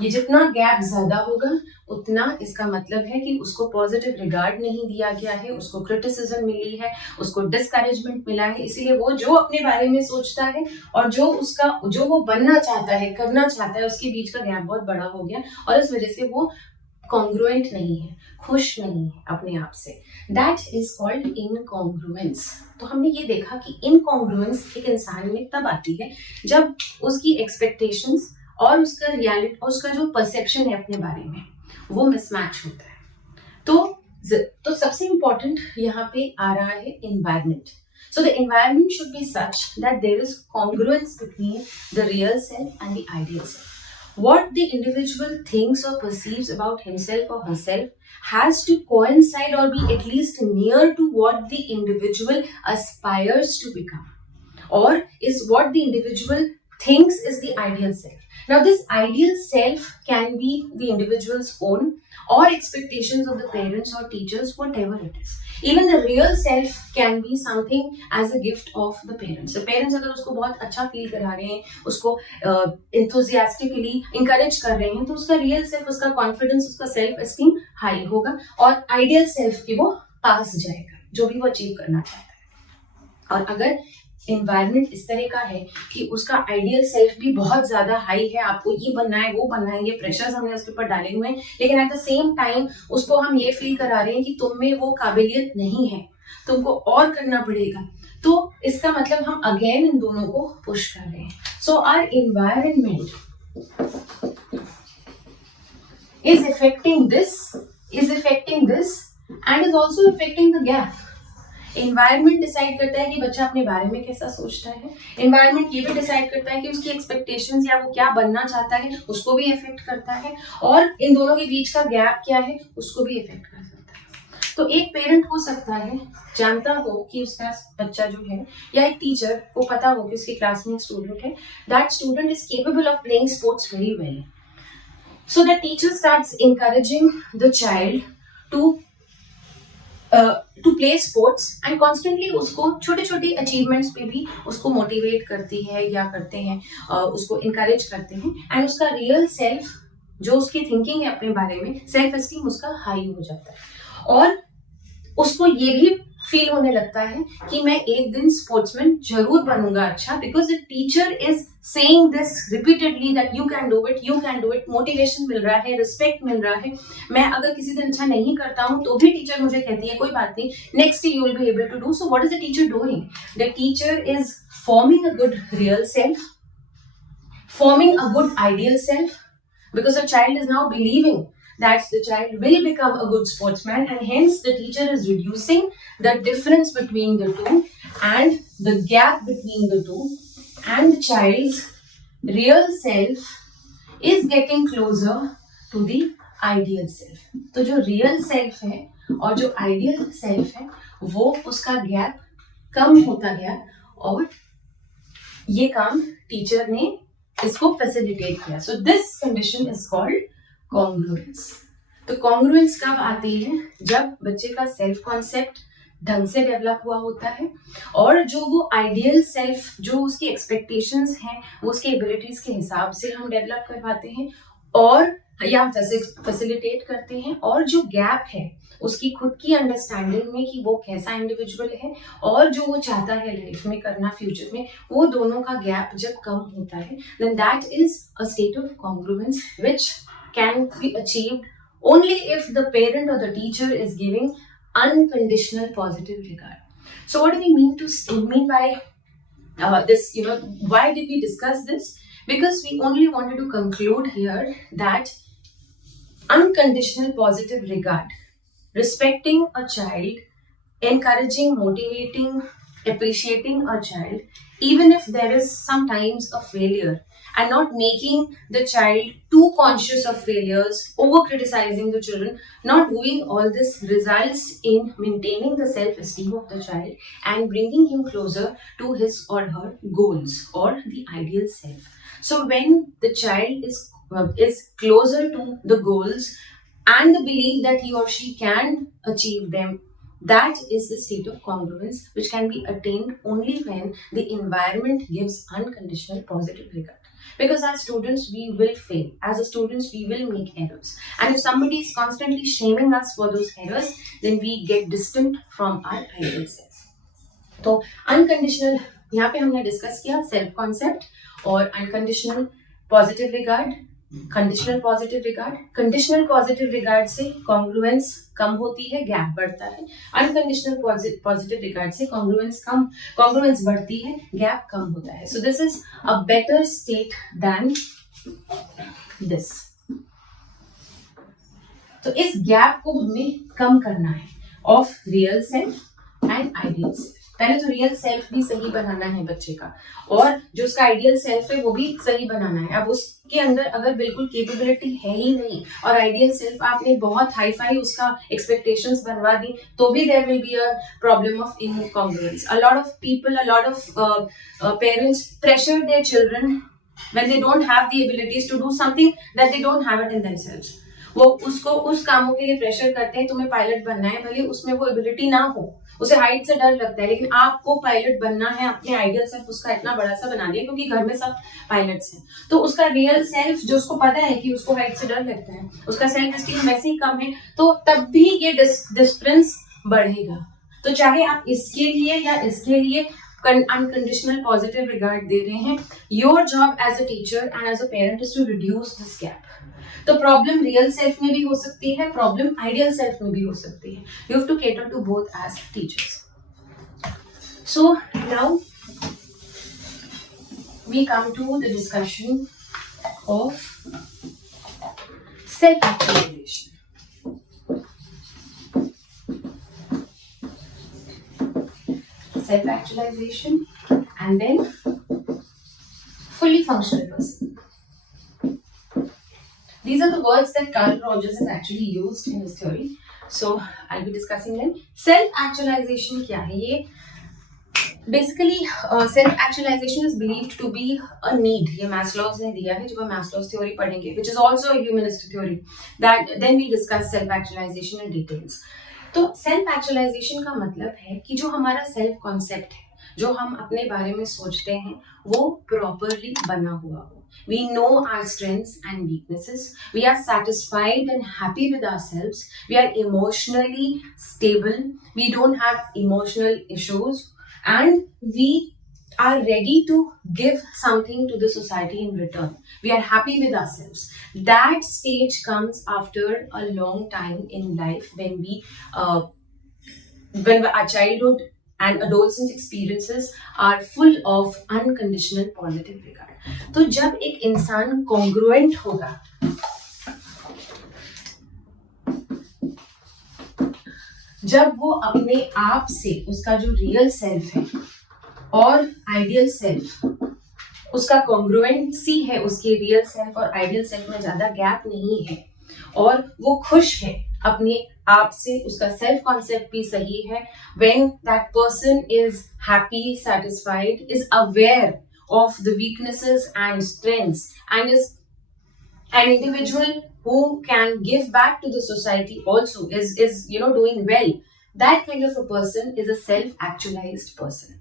ये जितना गैप ज्यादा होगा उतना इसका मतलब है कि उसको पॉजिटिव रिगार्ड नहीं दिया गया है, उसको क्रिटिसिज्म मिली है, उसको डिस्करेजमेंट मिला है, इसीलिए वो जो अपने बारे में सोचता है और जो वो बनना चाहता है, करना चाहता है, उसके बीच का गैप बहुत बड़ा हो गया और इस वजह से वो कॉन्ग्रुएंट नहीं है, खुश नहीं है अपने आप से. That is called incongruence. तो हमने ये देखा कि इनकॉन्ग्रुएंस एक इंसान में तब आती है जब उसकी एक्सपेक्टेशंस और उसका रियलिटी और उसका जो परसेप्शन है अपने बारे में वो मिसमैच होता है. तो सबसे इंपॉर्टेंट यहाँ पे आ रहा है environment. So the environment should be such that there is congruence between the real self and the ideal self. What the individual thinks or perceives about himself or herself has to coincide or be at least near to what the individual aspires to become, or is what the individual thinks is the ideal self. Now this ideal self can be the individual's own or expectations of the parents or teachers, whatever it is. Even the real self can be something as a gift of the parents. The parents अगर उसको बहुत अच्छा feel करा रहे हैं, उसको enthusiastically encourage कर रहे हैं, तो उसका real self, उसका confidence, उसका self esteem हाई होगा और ideal self की वो पास जाएगा, जो भी वो अचीव करना चाहता है. और अगर एनवायरनमेंट इस तरह का है कि उसका आइडियल सेल्फ भी बहुत ज्यादा हाई है, आपको ये बनना है, वो बनना है, ये प्रेशर्स हमने उसके ऊपर डाले हुए हैं, लेकिन एट द सेम टाइम उसको हम ये फील करा रहे हैं कि तुम में वो काबिलियत नहीं है, तुमको और करना पड़ेगा, तो इसका मतलब हम अगेन इन दोनों को पुश कर रहे हैं. So our environment is affecting this and is also affecting the gap. Environment decide करता है कि बच्चा अपने बारे में कैसा सोचता है. एनवायरनमेंट ये भी डिसाइड करता है कि उसकी एक्सपेक्टेशंस या वो क्या बनना चाहता है उसको भी इफेक्ट करता है, और इन दोनों के बीच का गैप क्या है उसको भी इफेक्ट कर सकता है. तो एक पेरेंट हो सकता है जानता हो कि उसका बच्चा जो है, या एक टीचर को पता हो कि उसकी क्लास में एक स्टूडेंट है, that student is capable of playing sports very well. So the teacher starts encouraging the child to play sports and constantly उसको छोटे छोटे अचीवमेंट्स पे भी उसको मोटिवेट करती है या करते हैं, उसको इनकरेज करते हैं, एंड उसका रियल सेल्फ जो उसकी थिंकिंग है अपने बारे में, सेल्फ एस्टीम उसका हाई हो जाता है, और उसको ये भी फील होने लगता है कि मैं एक दिन स्पोर्ट्समैन जरूर बनूंगा अच्छा, because the teacher is saying this repeatedly that you can do it. Motivation मिल रहा है, रिस्पेक्ट मिल रहा है. मैं अगर किसी दिन अच्छा नहीं करता हूं तो भी टीचर मुझे कहती है कोई बात नहीं, next you will be able to do. So what is the teacher doing? The teacher is forming a good real self, forming a good ideal self, because the child is now believing that the child will become a good sportsman, and hence the teacher is reducing the difference between the two and the gap between the two, and the child's real self is getting closer to the ideal self. तो जो real self है और जो ideal self है वो उसका gap कम होता गया, और ये काम टीचर ने इसको फैसिलिटेट किया. So this condition is called congruence. तो कॉन्ग्रुएंस कब आती है? जब बच्चे का सेल्फ कॉन्सेप्ट ढंग से डेवलप हुआ होता है, और जो वो आइडियल सेल्फ, जो उसकी एक्सपेक्टेशंस हैं, वो उसकी एबिलिटीज के हिसाब से हम डेवलप करवाते हैं और या फैसिलिटेट करते हैं, और जो गैप है उसकी खुद की अंडरस्टैंडिंग में कि वो कैसा इंडिविजुअल है और जो वो चाहता है लाइफ में करना फ्यूचर में, वो दोनों का गैप जब कम होता है, then that is a state of congruence which can be achieved only if the parent or the teacher is giving unconditional positive regard. So what do we mean by this? Why did we discuss this? Because we only wanted to conclude here that unconditional positive regard, respecting a child, encouraging, motivating, appreciating a child, even if there is sometimes a failure, and not making the child too conscious of failures, over criticizing the children, not doing all this results in maintaining the self-esteem of the child and bringing him closer to his or her goals or the ideal self. So when the child is closer to the goals and the belief that he or she can achieve them, that is the state of congruence which can be attained only when the environment gives unconditional positive regard. Because as students, we will fail. As students, we will make errors. And if somebody is constantly shaming us for those errors, then we get distant from our ideal self. तो unconditional यहाँ पे हमने discuss किया self concept और unconditional positive regard, conditional positive regard. Conditional positive regard से congruence कम होती है, गैप बढ़ता है. अनकंडीशनल पॉजिटिव रिगार्ड से कॉन्ग्रुएंस बढ़ती है, गैप कम होता है. So this is a better state than this. तो इस गैप को हमें कम करना है of real self and ideal self. पहले तो रियल सेल्फ भी सही बनाना है बच्चे का, और जो उसका आइडियल सेल्फ है वो भी सही बनाना है. अब उसके अंदर अगर बिल्कुल कैपेबिलिटी है ही नहीं और आइडियल सेल्फ आपने बहुत हाई फाई उसका एक्सपेक्टेशंस बनवा दी, तो भी there will be a problem of incongruence. A lot of people, a lot of parents pressure their children when they don't have the abilities to do something that they don't have it in themselves. वो उसको उस कामों के लिए pressure करते हैं, तुम्हें pilot बनना है, भले उसमें वो एबिलिटी ना हो, उसे हाइट से डर लगता है, लेकिन आपको पायलट बनना है. अपने आइडियल सेल्फ उसका इतना बड़ा सा बना दिया क्योंकि घर में सब पायलट्स हैं. तो उसका रियल सेल्फ जो उसको पता है कि उसको हाइट से डर लगता है, उसका सेल्फ स्टीम वैसे ही कम है, तो तब भी ये डिफरेंस बढ़ेगा. तो चाहे आप इसके लिए या इसके लिए unconditional positive regard दे रहे हैं, your job as a teacher and as a parent is to reduce this gap. तो प्रॉब्लम रियल सेल्फ में भी हो सकती है, प्रॉब्लम आइडियल सेल्फ में भी हो सकती है. You have to cater to both as teachers. So now we come to the discussion of self-actualization. Self-actualization and then fully functional person. These are the words that Carl Rogers has actually used in his theory. So I'll be discussing them. Self-actualization क्या है? ये basically self-actualization is believed to be a need. ये Maslow's ने दिया है, जब हम Maslow's theory पढ़ेंगे, which is also a humanistic theory. That then we discuss self-actualization in details. तो सेल्फ एक्चुअलाइजेशन का मतलब है कि जो हमारा सेल्फ कॉन्सेप्ट है, जो हम अपने बारे में सोचते हैं, वो प्रॉपरली बना हुआ हो. We know our strengths and weaknesses. We are satisfied and happy with ourselves. We are emotionally stable. We don't have emotional issues, and we are ready to give something to the society in return. We are happy with ourselves. That stage comes after a long time in life when our childhood and adolescent experiences are full of unconditional positive regard. तो जब एक इंसान congruent होगा, जब वो अपने आप से उसका जो रियल सेल्फ है और आइडियल सेल्फ, उसका कॉन्ग्रुएंसी है, उसके रियल सेल्फ और आइडियल सेल्फ में ज्यादा गैप नहीं है, और वो खुश है अपने आप से, उसका सेल्फ कॉन्सेप्ट भी सही है. When that person is happy, satisfied, is aware of the weaknesses and strengths, and is an individual who can give back to the society also, is doing well, that kind of a person is a self-actualized person.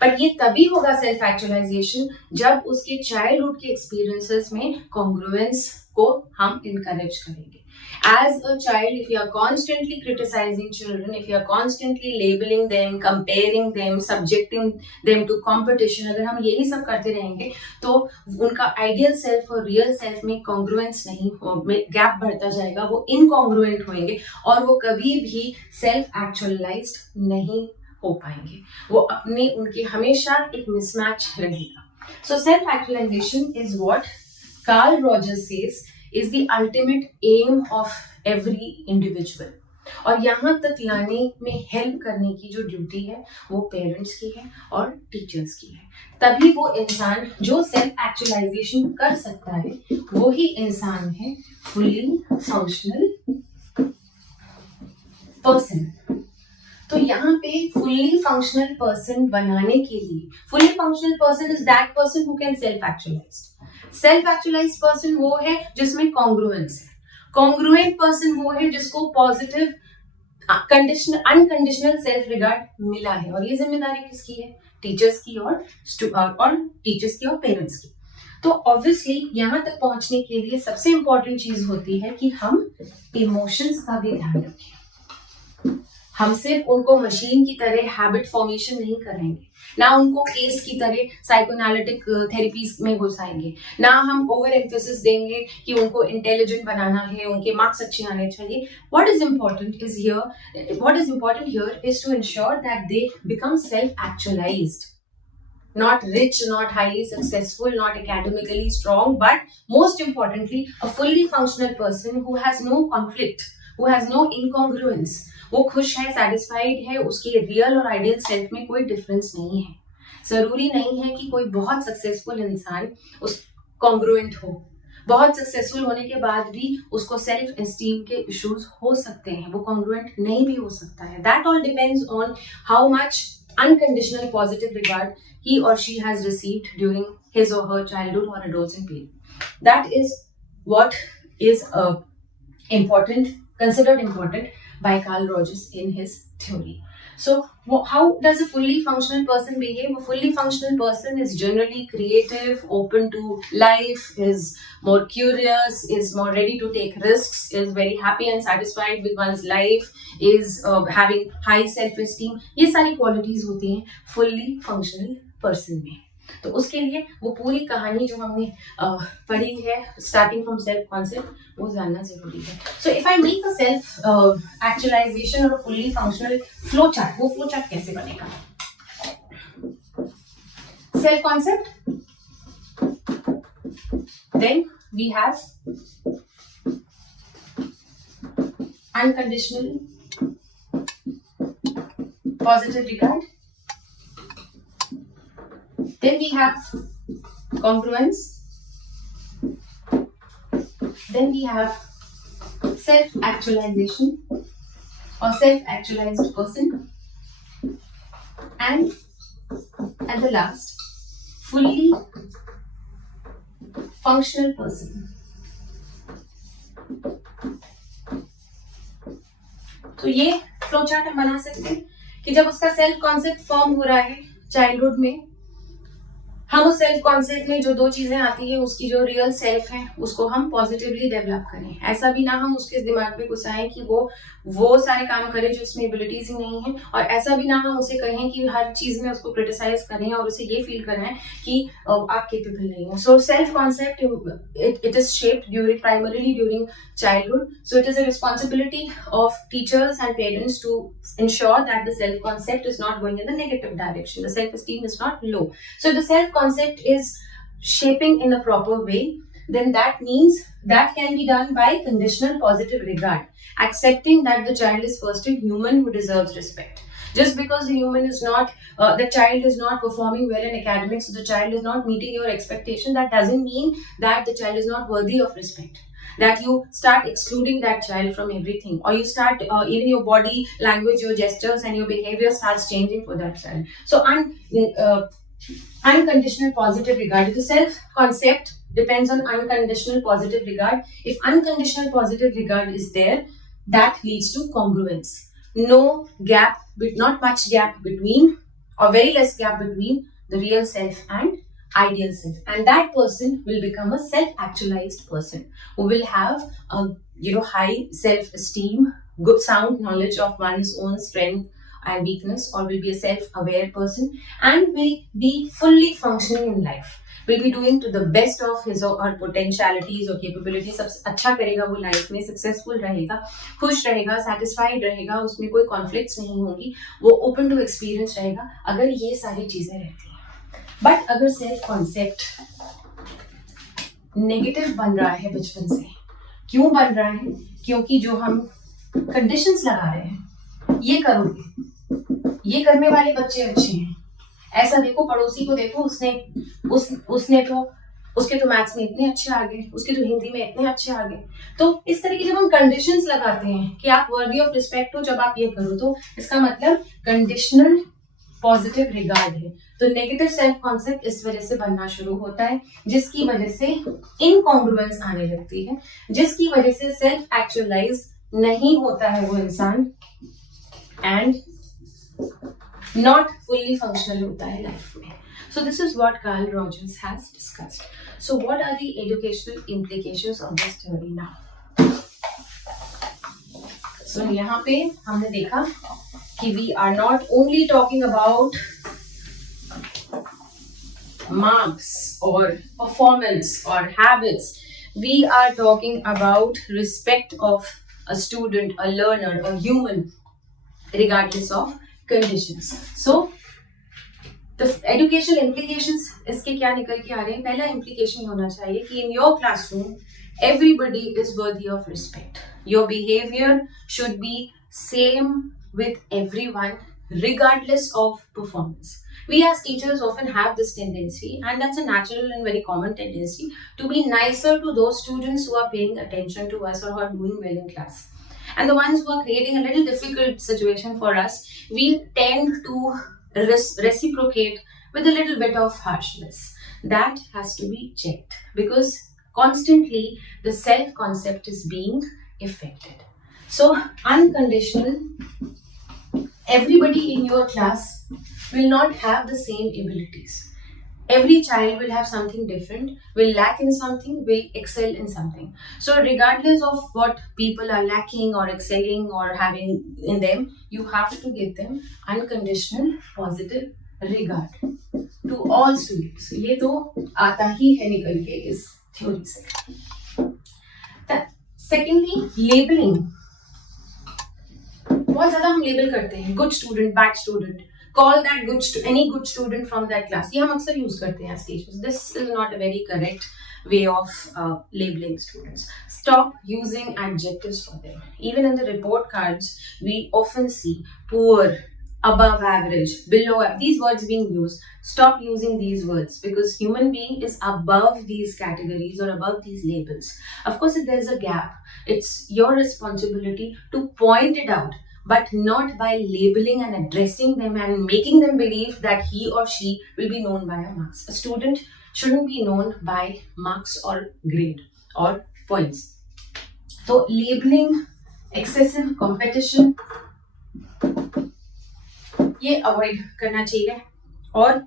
पर ये तभी होगा self actualisation जब उसके childhood के experiences में congruence को हम इनकरेज करेंगे. As a child, if you are constantly criticizing children, if you are constantly labeling them, comparing them, subjecting them to competition, अगर हम यही सब करते रहेंगे तो उनका आइडियल सेल्फ और रियल सेल्फ में कॉन्ग्रुएंस नहीं हो, गैप बढ़ता जाएगा, वो इनकॉन्ग्रुएंट होंगे और वो कभी भी सेल्फ एक्चुअलाइज्ड नहीं हो पाएंगे, वो अपने उनके हमेशा एक मिसमैच रहेगा. So self-actualization is what Carl Rogers says is the ultimate aim of every individual. और यहाँ तक लाने में हेल्प करने की जो ड्यूटी है वो पेरेंट्स की है और टीचर्स की है. तभी वो इंसान जो सेल्फ एक्चुअलाइजेशन कर सकता है वो ही इंसान है फुल्ली फंक्शनल पर्सन. तो यहाँ पे फुल्ली फंक्शनल पर्सन बनाने के लिए, fully functional person is that person who can self actualise. Self actualise person वो है जिसमें कॉन्ग्रुएंस है. कॉन्ग्रुएंट पर्सन वो है जिसको पॉजिटिव अनकंडीशनल सेल्फ रिगार्ड मिला है. और ये जिम्मेदारी किसकी है? टीचर्स की और टीचर्स की और पेरेंट्स की. तो ऑब्वियसली यहाँ तक पहुंचने के लिए सबसे इंपॉर्टेंट चीज होती है कि हम इमोशंस का भी ध्यान रखें. हम सिर्फ उनको मशीन की तरह हैबिट फॉर्मेशन नहीं करेंगे, ना उनको केस की तरह साइकोएनालिटिक थेरेपीज में घुसाएंगे, ना हम ओवर एम्फेसिस देंगे कि उनको इंटेलिजेंट बनाना है, उनके मार्क्स अच्छे आने चाहिए. What is important here is to ensure that they become self actualized. Not rich, not highly successful, not academically strong, but most importantly, a fully functional person who has no conflict, who has no incongruence. वो खुश है, satisfied है, उसके real और ideal self में कोई difference नहीं है. जरूरी नहीं है कि कोई बहुत सक्सेसफुल इंसान उस कॉन्ग्रुएंट हो. बहुत सक्सेसफुल होने के बाद भी उसको सेल्फ एस्टीम के इश्यूज हो सकते हैं, वो कॉन्ग्रुएंट नहीं भी हो सकता है. That all depends on how much unconditional positive regard he or she has received during his or her childhood or adolescent period. That is what is considered important by Carl Rogers in his theory. So how does a fully functional person behave? A fully functional person is generally creative, open to life, is more curious, is more ready to take risks, is very happy and satisfied with one's life, is having high self-esteem. ये सारी qualities होती हैं fully functional person में. तो उसके लिए वो पूरी कहानी जो हमने पढ़ी है स्टार्टिंग फ्रॉम सेल्फ कॉन्सेप्ट वो जानना जरूरी है. So if I make a self actualization और फुल्ली फंक्शनल फ्लो चार्ट, वो फ्लो चार्ट कैसे बनेगा? Self concept, then we have unconditional positive regard, then we have congruence, then we have self-actualization or self-actualized person, and at the last fully functional person. तो ये flow chart हम बना सकते हैं कि जब उसका सेल्फ कॉन्सेप्ट फॉर्म हो रहा है चाइल्डहुड में, हम उस सेल्फ कॉन्सेप्ट में जो दो चीजें आती है उसकी जो रियल सेल्फ है उसको हम पॉजिटिवली डेवलप करें. ऐसा भी ना हम उसके दिमाग में घुसाएं कि वो सारे काम करे जो उसमें एबिलिटीज ही नहीं है, और ऐसा भी ना हम उसे कहें कि हर चीज में उसको क्रिटिसाइज करें और उसे ये फील कराएं कि आप केपेबल नहीं हो. So self concept it is shaped primarily during childhood. So it is a responsibility of teachers and parents to ensure that the self concept is not going in the negative direction, the self esteem is not low. So if the self concept is shaping in a proper way, then that means that can be done by conditional positive regard, accepting that the child is first a human who deserves respect. Just because the child is not performing well in academics, so the child is not meeting your expectation, that doesn't mean that the child is not worthy of respect. That you start excluding that child from everything, or you start even your body language, your gestures and your behavior starts changing for that child. So unconditional positive regard, the self concept depends on unconditional positive regard. If unconditional positive regard is there, that leads to congruence. No gap, not much gap between, or very less gap between the real self and ideal self, and that person will become a self-actualized person who will have a high self-esteem, good sound knowledge of one's own strength and weakness, or will be a self-aware person and will be fully functioning in life, will be doing to the best of his or her potentialities or capabilities. सब अच्छा करेगा वो life में, successful रहेगा, खुश रहेगा, satisfied रहेगा, उसमें कोई कॉन्फ्लिक्ट्स नहीं होगी, वो ओपन टू एक्सपीरियंस रहेगा अगर ये सारी चीजें रहती हैं. बट अगर सेल्फ कॉन्सेप्ट नेगेटिव बन रहा है बचपन से, क्यों बन रहा है? क्योंकि जो हम कंडीशंस लगा रहे हैं, ये करोगे, ये करने वाले बच्चे अच्छे हैं, ऐसा देखो, पड़ोसी को देखो, उसने तो उसके तो मैथ्स में इतने अच्छे आ गए, उसके तो हिंदी में इतने अच्छे आ गए. तो इस तरह की जब हम कंडीशंस लगाते हैं कि आप वर्दी ऑफ रिस्पेक्ट हो जब आप ये करो, तो इसका मतलब कंडीशनल पॉजिटिव रिगार्ड है. तो नेगेटिव सेल्फ कॉन्सेप्ट इस वजह से बनना शुरू होता है, जिसकी वजह से इनकॉन्ग्रुएंस आने लगती है, जिसकी वजह से सेल्फ एक्चुअलाइज नहीं होता है वो इंसान एंड not fully functional होता है लाइफ में. So this is what Carl Rogers has discussed. So what are the educational implications of this theory now? So यहाँ पे हमने देखा कि we are not only talking about marks or performance or habits. We are talking about respect of a student, a learner, a human, regardless of conditions. So the educational implications इसके क्या निकल के आ रहे हैं? पहला implication होना चाहिए कि in your classroom everybody is worthy of respect. Your behavior should be same with everyone regardless of performance. We as teachers often have this tendency, and that's a natural and very common tendency, to be nicer to those students who are paying attention to us or who are doing well in class. And the ones who are creating a little difficult situation for us, we tend to reciprocate with a little bit of harshness. That has to be checked because constantly the self-concept is being affected. So, unconditional, everybody in your class will not have the same abilities. Every child will have something different, will lack in something, will excel in something. So regardless of what people are lacking or excelling or having in them, you have to give them unconditional positive regard to all students. ये तो आता ही है निकल के इस theory से. Secondly, labeling. बहुत ज्यादा हम लेबल करते हैं, good student, bad student, call that any good student from that class. ये हम अक्सर यूज करते हैं as teachers. This is not a very correct way of labeling students. Stop using adjectives for them. Even in the report cards, we often see poor, above average, below average, these words being used. Stop using these words because human being is above these categories or above these labels. Of course, if there's a gap, it's your responsibility to point it out, but not by labeling and addressing them and making them believe that he or she will be known by a marks. A student shouldn't be known by marks or grade or points. So labeling, excessive competition, ये avoid करना चाहिए. और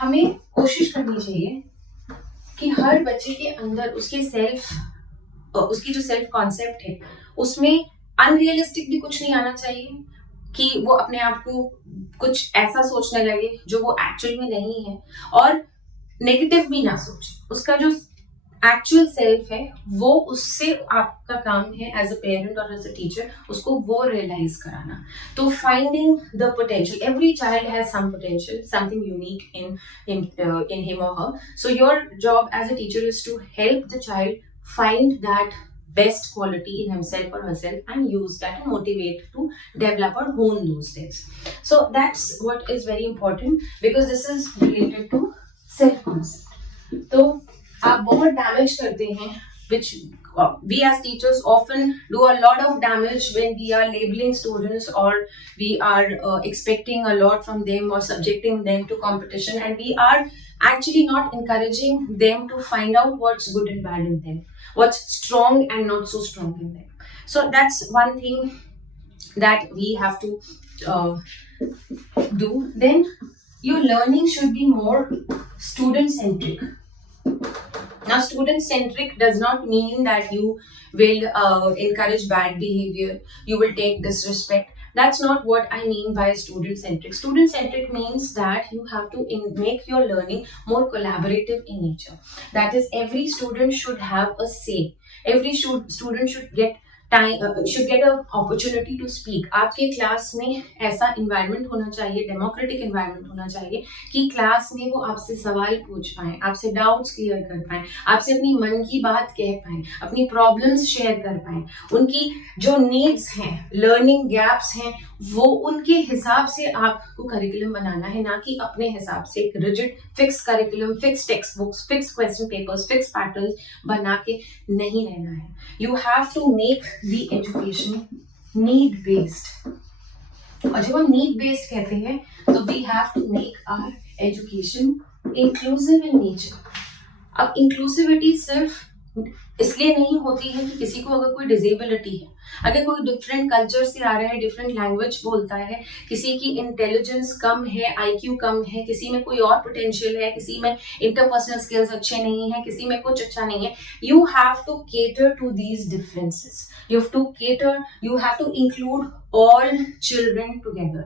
हमें कोशिश करनी चाहिए कि हर बच्चे के अंदर उसकी जो सेल्फ कॉन्सेप्ट है उसमें अनरियलिस्टिक भी कुछ नहीं आना चाहिए कि वो अपने आप को कुछ ऐसा सोचने लगे जो वो एक्चुअल में नहीं है, और नेगेटिव भी ना सोचे. उसका जो एक्चुअल सेल्फ है वो उससे आपका काम है एज अ पेरेंट और एज अ टीचर उसको वो रियलाइज कराना. तो finding the potential, every child has some potential, something unique in him or her. So your job as a teacher is to help the child find that best quality in himself or herself and use that to motivate to develop or hone those things. So that's what is very important because this is related to self concept. तो आप बहुत damage करते हैं, which we as teachers often do a lot of damage when we are labeling students or we are expecting a lot from them or subjecting them to competition, and we are actually not encouraging them to find out what's good and bad in them, what's strong and not so strong in them. So that's one thing that we have to do, then your learning should be more student-centric. Now, student-centric does not mean that you will encourage bad behavior, you will take disrespect. That's not what I mean by student-centric. Student-centric means that you have to make your learning more collaborative in nature. That is, every student should have a say. Every student should get should get an opportunity to speak. आपके class में ऐसा environment होना चाहिए, democratic environment होना चाहिए कि class में वो आपसे सवाल पूछ पाए, आपसे डाउट्स क्लियर कर पाए, आपसे अपनी मन की बात कह पाए, अपनी प्रॉब्लम्स शेयर कर पाए, उनकी जो नीड्स हैं, लर्निंग गैप्स हैं, वो उनके हिसाब से आपको करिकुलम बनाना है, ना कि अपने हिसाब से एक rigid fix curriculum, fix text books, fix question papers, fix pattern बना के नहीं रहना है. You have to make the education need based. और जब हम नीड बेस्ड कहते हैं तो we have to make our education inclusive in nature. अब इंक्लूसिविटी सिर्फ इसलिए नहीं होती है कि किसी को अगर कोई डिसेबिलिटी है, अगर कोई डिफरेंट कल्चर से आ रहा है, डिफरेंट लैंग्वेज बोलता है, किसी की इंटेलिजेंस कम है, आईक्यू कम है, किसी में कोई और पोटेंशियल है, किसी में इंटरपर्सनल स्किल्स अच्छे नहीं है, किसी में कुछ अच्छा नहीं है, you have to cater to these differences. You have to include all children together.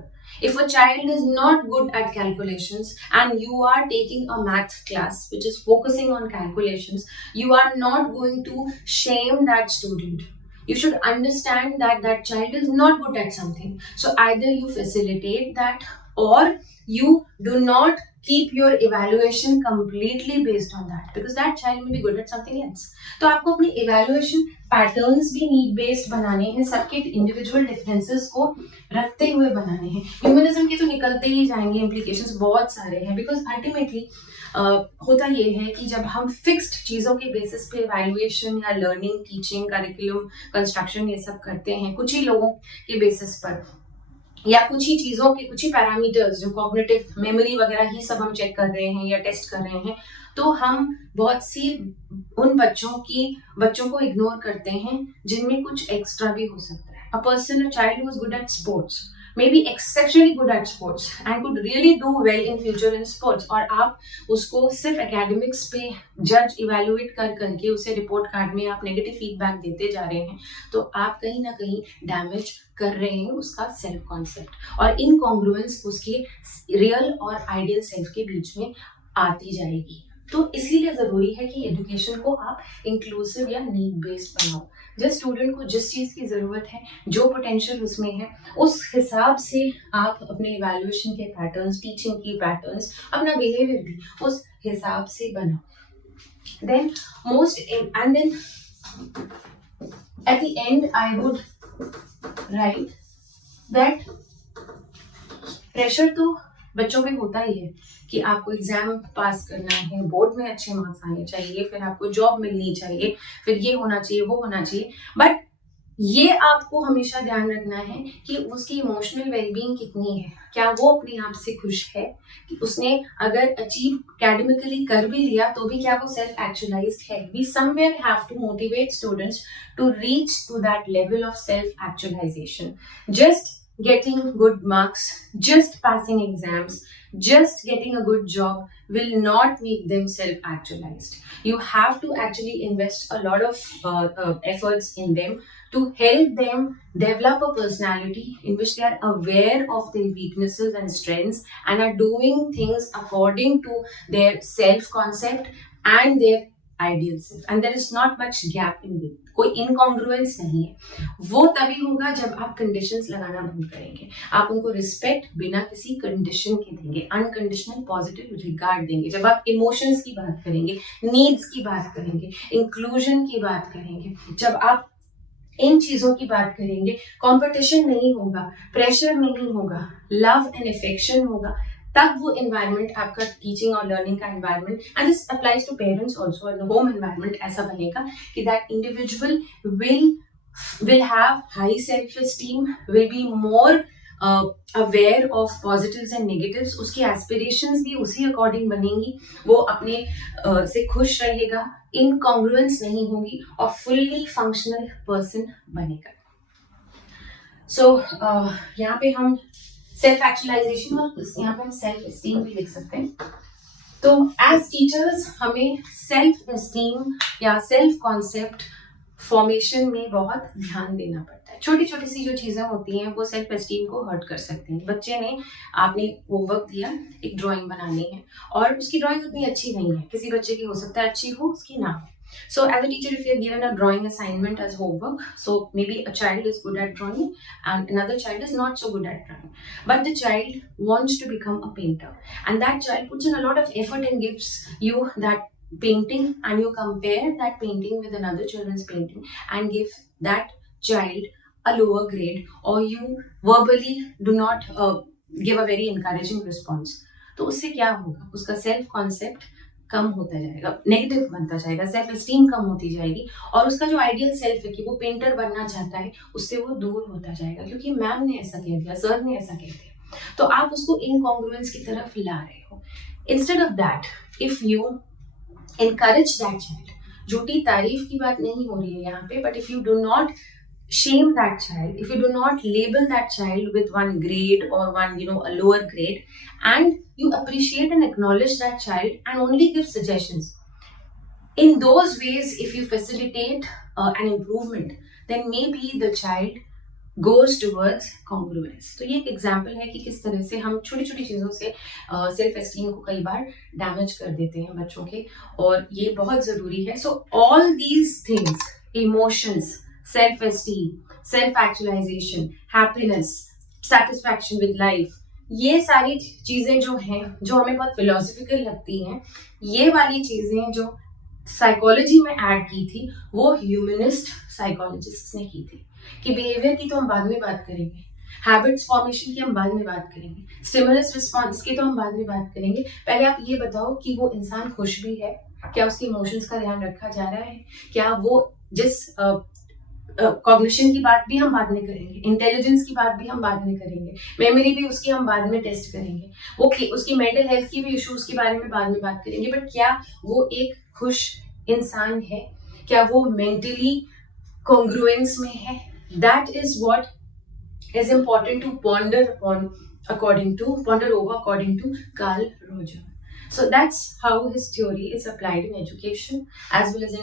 If a child is not good at calculations and you are taking a math class which is focusing on calculations, you are not going to shame that student. You should understand that that child is not good at something. So either you facilitate that or you do not keep your evaluation completely based on that, because that child may be good at something else. तो आपको अपने evaluation patterns भी need based बनाने हैं, सबके individual differences को रखते हुए बनाने हैं. Humanism के तो निकलते ही जाएंगे, implications बहुत सारे हैं, because ultimately होता ये है कि जब हम फिक्स्ड चीज़ों के बेसिस पे evaluation या learning, teaching, curriculum, construction ये सब करते हैं कुछ ही लोगों के बेसिस पर, या कुछ ही चीज़ों के कुछ ही पैरामीटर्स जो कॉग्निटिव मेमोरी वगैरह ही सब हम चेक कर रहे हैं या टेस्ट कर रहे हैं, तो हम बहुत सी उन बच्चों को इग्नोर करते हैं जिनमें कुछ एक्स्ट्रा भी हो सकता है. A child who is good eight sports may be exceptionally good at sports and could really do well in future in sports, और आप उसको सिर्फ एकेडमिक्स पे जज इवेलुएट करके उसे रिपोर्ट कार्ड में आप नेगेटिव फीडबैक देते जा रहे हैं, तो आप कहीं ना कहीं डैमेज कर रहे हैं उसका सेल्फ कॉन्सेप्ट, और इनकॉन्ग्रुएंस उसके रियल और आइडियल सेल्फ के बीच में आती जाएगी. तो इसीलिए जरूरी है कि एजुकेशन को आप इंक्लूसिव या नीड बेस्ड बनाओ. जिस स्टूडेंट को जिस चीज़ की ज़रूरत है, जो पोटेंशियल उसमें है, उस हिसाब से आप अपने इवैल्यूएशन के पैटर्न्स, टीचिंग की पैटर्न्स, अपना बिहेवियर भी उस हिसाब से बनाओ. Then at the end I would write that pressure तो बच्चों पे होता ही है कि आपको एग्जाम पास करना है, बोर्ड में अच्छे मार्क्स आने चाहिए, फिर आपको जॉब मिलनी चाहिए, फिर ये होना चाहिए, वो होना चाहिए. बट ये आपको हमेशा ध्यान रखना है कि उसकी इमोशनल वेलबींग कितनी है, क्या वो अपने आप से खुश है, कि उसने अगर अचीव एकेडमिकली कर भी लिया तो भी क्या वो सेल्फ एक्चुअलाइज्ड है. We somewhere have to motivate students to reach to that level of self actualization. Just getting good marks, just passing exams, just getting a good job will not make them self-actualized. You have to actually invest a lot of efforts in them to help them develop a personality in which they are aware of their weaknesses and strengths and are doing things according to their self-concept and their ideal self, and there is not much gap in it. कोई इनकॉन्ग्रुएंस नहीं है. वो तभी होगा जब आप conditions लगाना बंद करेंगे, आप उनको रिस्पेक्ट बिना किसी कंडीशन के देंगे, अनकंडीशनल पॉजिटिव रिगार्ड देंगे. जब आप इमोशंस की बात करेंगे, नीड्स की बात करेंगे, इंक्लूजन की बात करेंगे, जब आप इन चीजों की बात करेंगे, कंपटीशन नहीं होगा, प्रेशर नहीं होगा, लव एंड अफेक्शन होगा, तब वो एनवायरनमेंट आपका टीचिंग और लर्निंग का environment, and this applies to parents also, and home environment ऐसा बनेगा कि that individual will have high self-esteem, will be more aware of positives and negatives. उसकी aspirations भी उसी अकॉर्डिंग बनेंगी, वो अपने से खुश रहेगा, इनकॉन्ग्रुएंस नहीं होगी और फुल्ली फंक्शनल पर्सन बनेगा. सो यहाँ पे हम सेल्फ एक्चुअलाइजेशन और यहाँ पे हम सेल्फ एस्टीम भी लिख सकते हैं। तो एज टीचर्स हमें सेल्फ एस्टीम या सेल्फ कॉन्सेप्ट फॉर्मेशन में बहुत ध्यान देना पड़ता है। छोटी छोटी सी जो चीजें होती हैं वो सेल्फ एस्टीम को हर्ट कर सकती हैं। बच्चे ने आपने होमवर्क दिया, एक ड्राइंग बनानी है और उसकी ड्राइंग उतनी अच्छी नहीं है, किसी बच्चे की हो सकता है अच्छी हो, उसकी ना हो। So as a teacher, if you are given a drawing assignment as homework, so maybe a child is good at drawing and another child is not so good at drawing, but the child wants to become a painter and that child puts in a lot of effort and gives you that painting, and you compare that painting with another children's painting and give that child a lower grade, or you verbally do not give a very encouraging response, तो उससे क्या होगा, उसका self concept कम होता जाएगा, negative बनता जाएगा, self esteem कम होती जाएगी और उसका जो आइडियल सेल्फ है कि वो पेंटर बनना चाहता है उससे वो दूर होता जाएगा, क्योंकि मैम ने ऐसा कह दिया, सर ने ऐसा कह दिया, तो आप उसको इनकॉन्ग्रुएंस की तरफ ला रहे हो। Instead of that, if you encourage that child, झूठी तारीफ की बात नहीं हो रही है यहाँ पे, but if you do not shame that child, if you do not label that child with one grade or one, a lower grade, and you appreciate and acknowledge that child and only give suggestions, in those ways if you facilitate an improvement, then maybe the child goes towards congruence। तो ये एक example है कि किस तरह से हम छोटी छोटी चीज़ों से सेल्फ एस्टीम को कई बार डैमेज कर देते हैं बच्चों के, और ये बहुत ज़रूरी है। So all these things, emotions, self esteem, self actualization, happiness, satisfaction with life, ये सारी चीज़ें जो हैं, जो हमें बहुत फिलोसफिकल लगती हैं, ये वाली चीज़ें जो साइकोलॉजी में ऐड की थी वो ह्यूमनिस्ट साइकोलॉजिस्ट ने की थी। कि बिहेवियर की तो हम बाद में बात करेंगे, हैबिट्स फॉर्मेशन की हम बाद में बात करेंगे, स्टिमुलस रिस्पॉन्स की तो हम बाद में बात करेंगे, पहले आप ये बताओ कि वो इंसान खुश भी है, क्या उसके इमोशंस का ध्यान रखा जा रहा है, क्या वो जिस कॉग्निशन की बात भी हम बाद में करेंगे, इंटेलिजेंस की बात भी हम बाद में करेंगे, मेमोरी भी उसकी हम बाद में टेस्ट करेंगे, वो उसकी मेंटल हेल्थ की भी इश्यूज के बारे में बाद में बात करेंगे, बट क्या वो एक खुश इंसान है, क्या वो मेंटली कॉन्ग्रुएंस में है? That is what is important to ponder over according to Carl Roger. So that's how his theory is applied in education as well as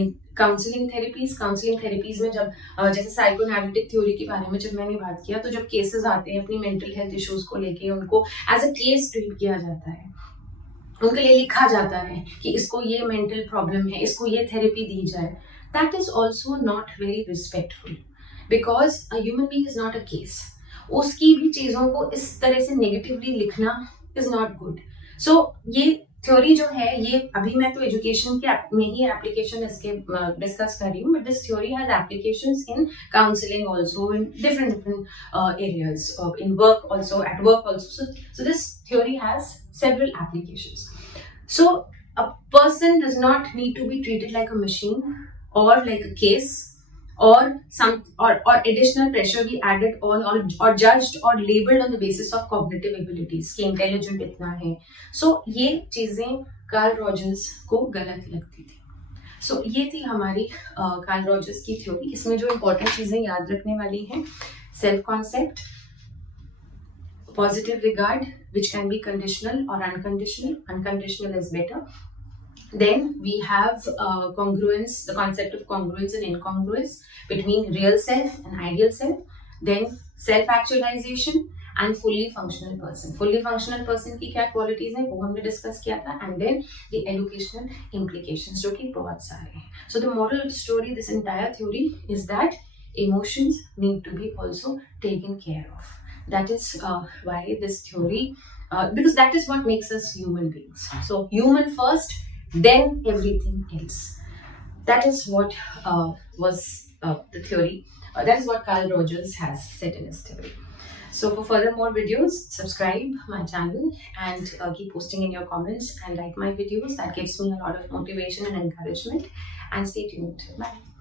in counseling therapies. Counseling therapies में जब जैसे psychoanalytic theory के बारे में जब मैंने बात किया, तो जब cases आते हैं अपनी mental health issues को लेके, उनको as a case treat किया जाता है, उनके लिए लिखा जाता है कि इसको ये mental problem है, इसको ये therapy दी जाए, that is also not very respectful because a human being is not a case. उसकी भी चीज़ों को इस तरह से negatively लिखना is not good. So ये थ्योरी जो है, ये अभी मैं तो एजुकेशन के में ही एप्लीकेशन इसके डिस्कस कर रही हूँ, but this theory has applications in counselling also, in different areas, in work also, at work also. So this theory has several applications. So a person does not need to be treated like a machine or like a case, or additional pressure be added on or judged or labeled on the basis of cognitive abilities कि intelligent इतना है. So ये चीजें Karl Rogers को गलत लगती थी. So ये थी हमारी कार्ल रॉजर्स की थ्योरी. इसमें जो इम्पोर्टेंट चीजें याद रखने वाली हैं, self concept, positive regard which can be conditional or unconditional. Unconditional is better. Then we have congruence, the concept of congruence and incongruence between real self and ideal self. Then self-actualization and fully functional person. Fully functional person की क्या qualities हैं वो हमने discuss किया था. And then the educational implications जो कि बहुत सारे हैं. So the moral of the story, this entire theory is that emotions need to be also taken care of. That is why this theory, because that is what makes us human beings. So human first, then everything else. That is what was the theory. That is what Carl Rogers has said in his theory. So for further more videos, subscribe my channel and keep posting in your comments and like my videos. That gives me a lot of motivation and encouragement. And stay tuned. Bye.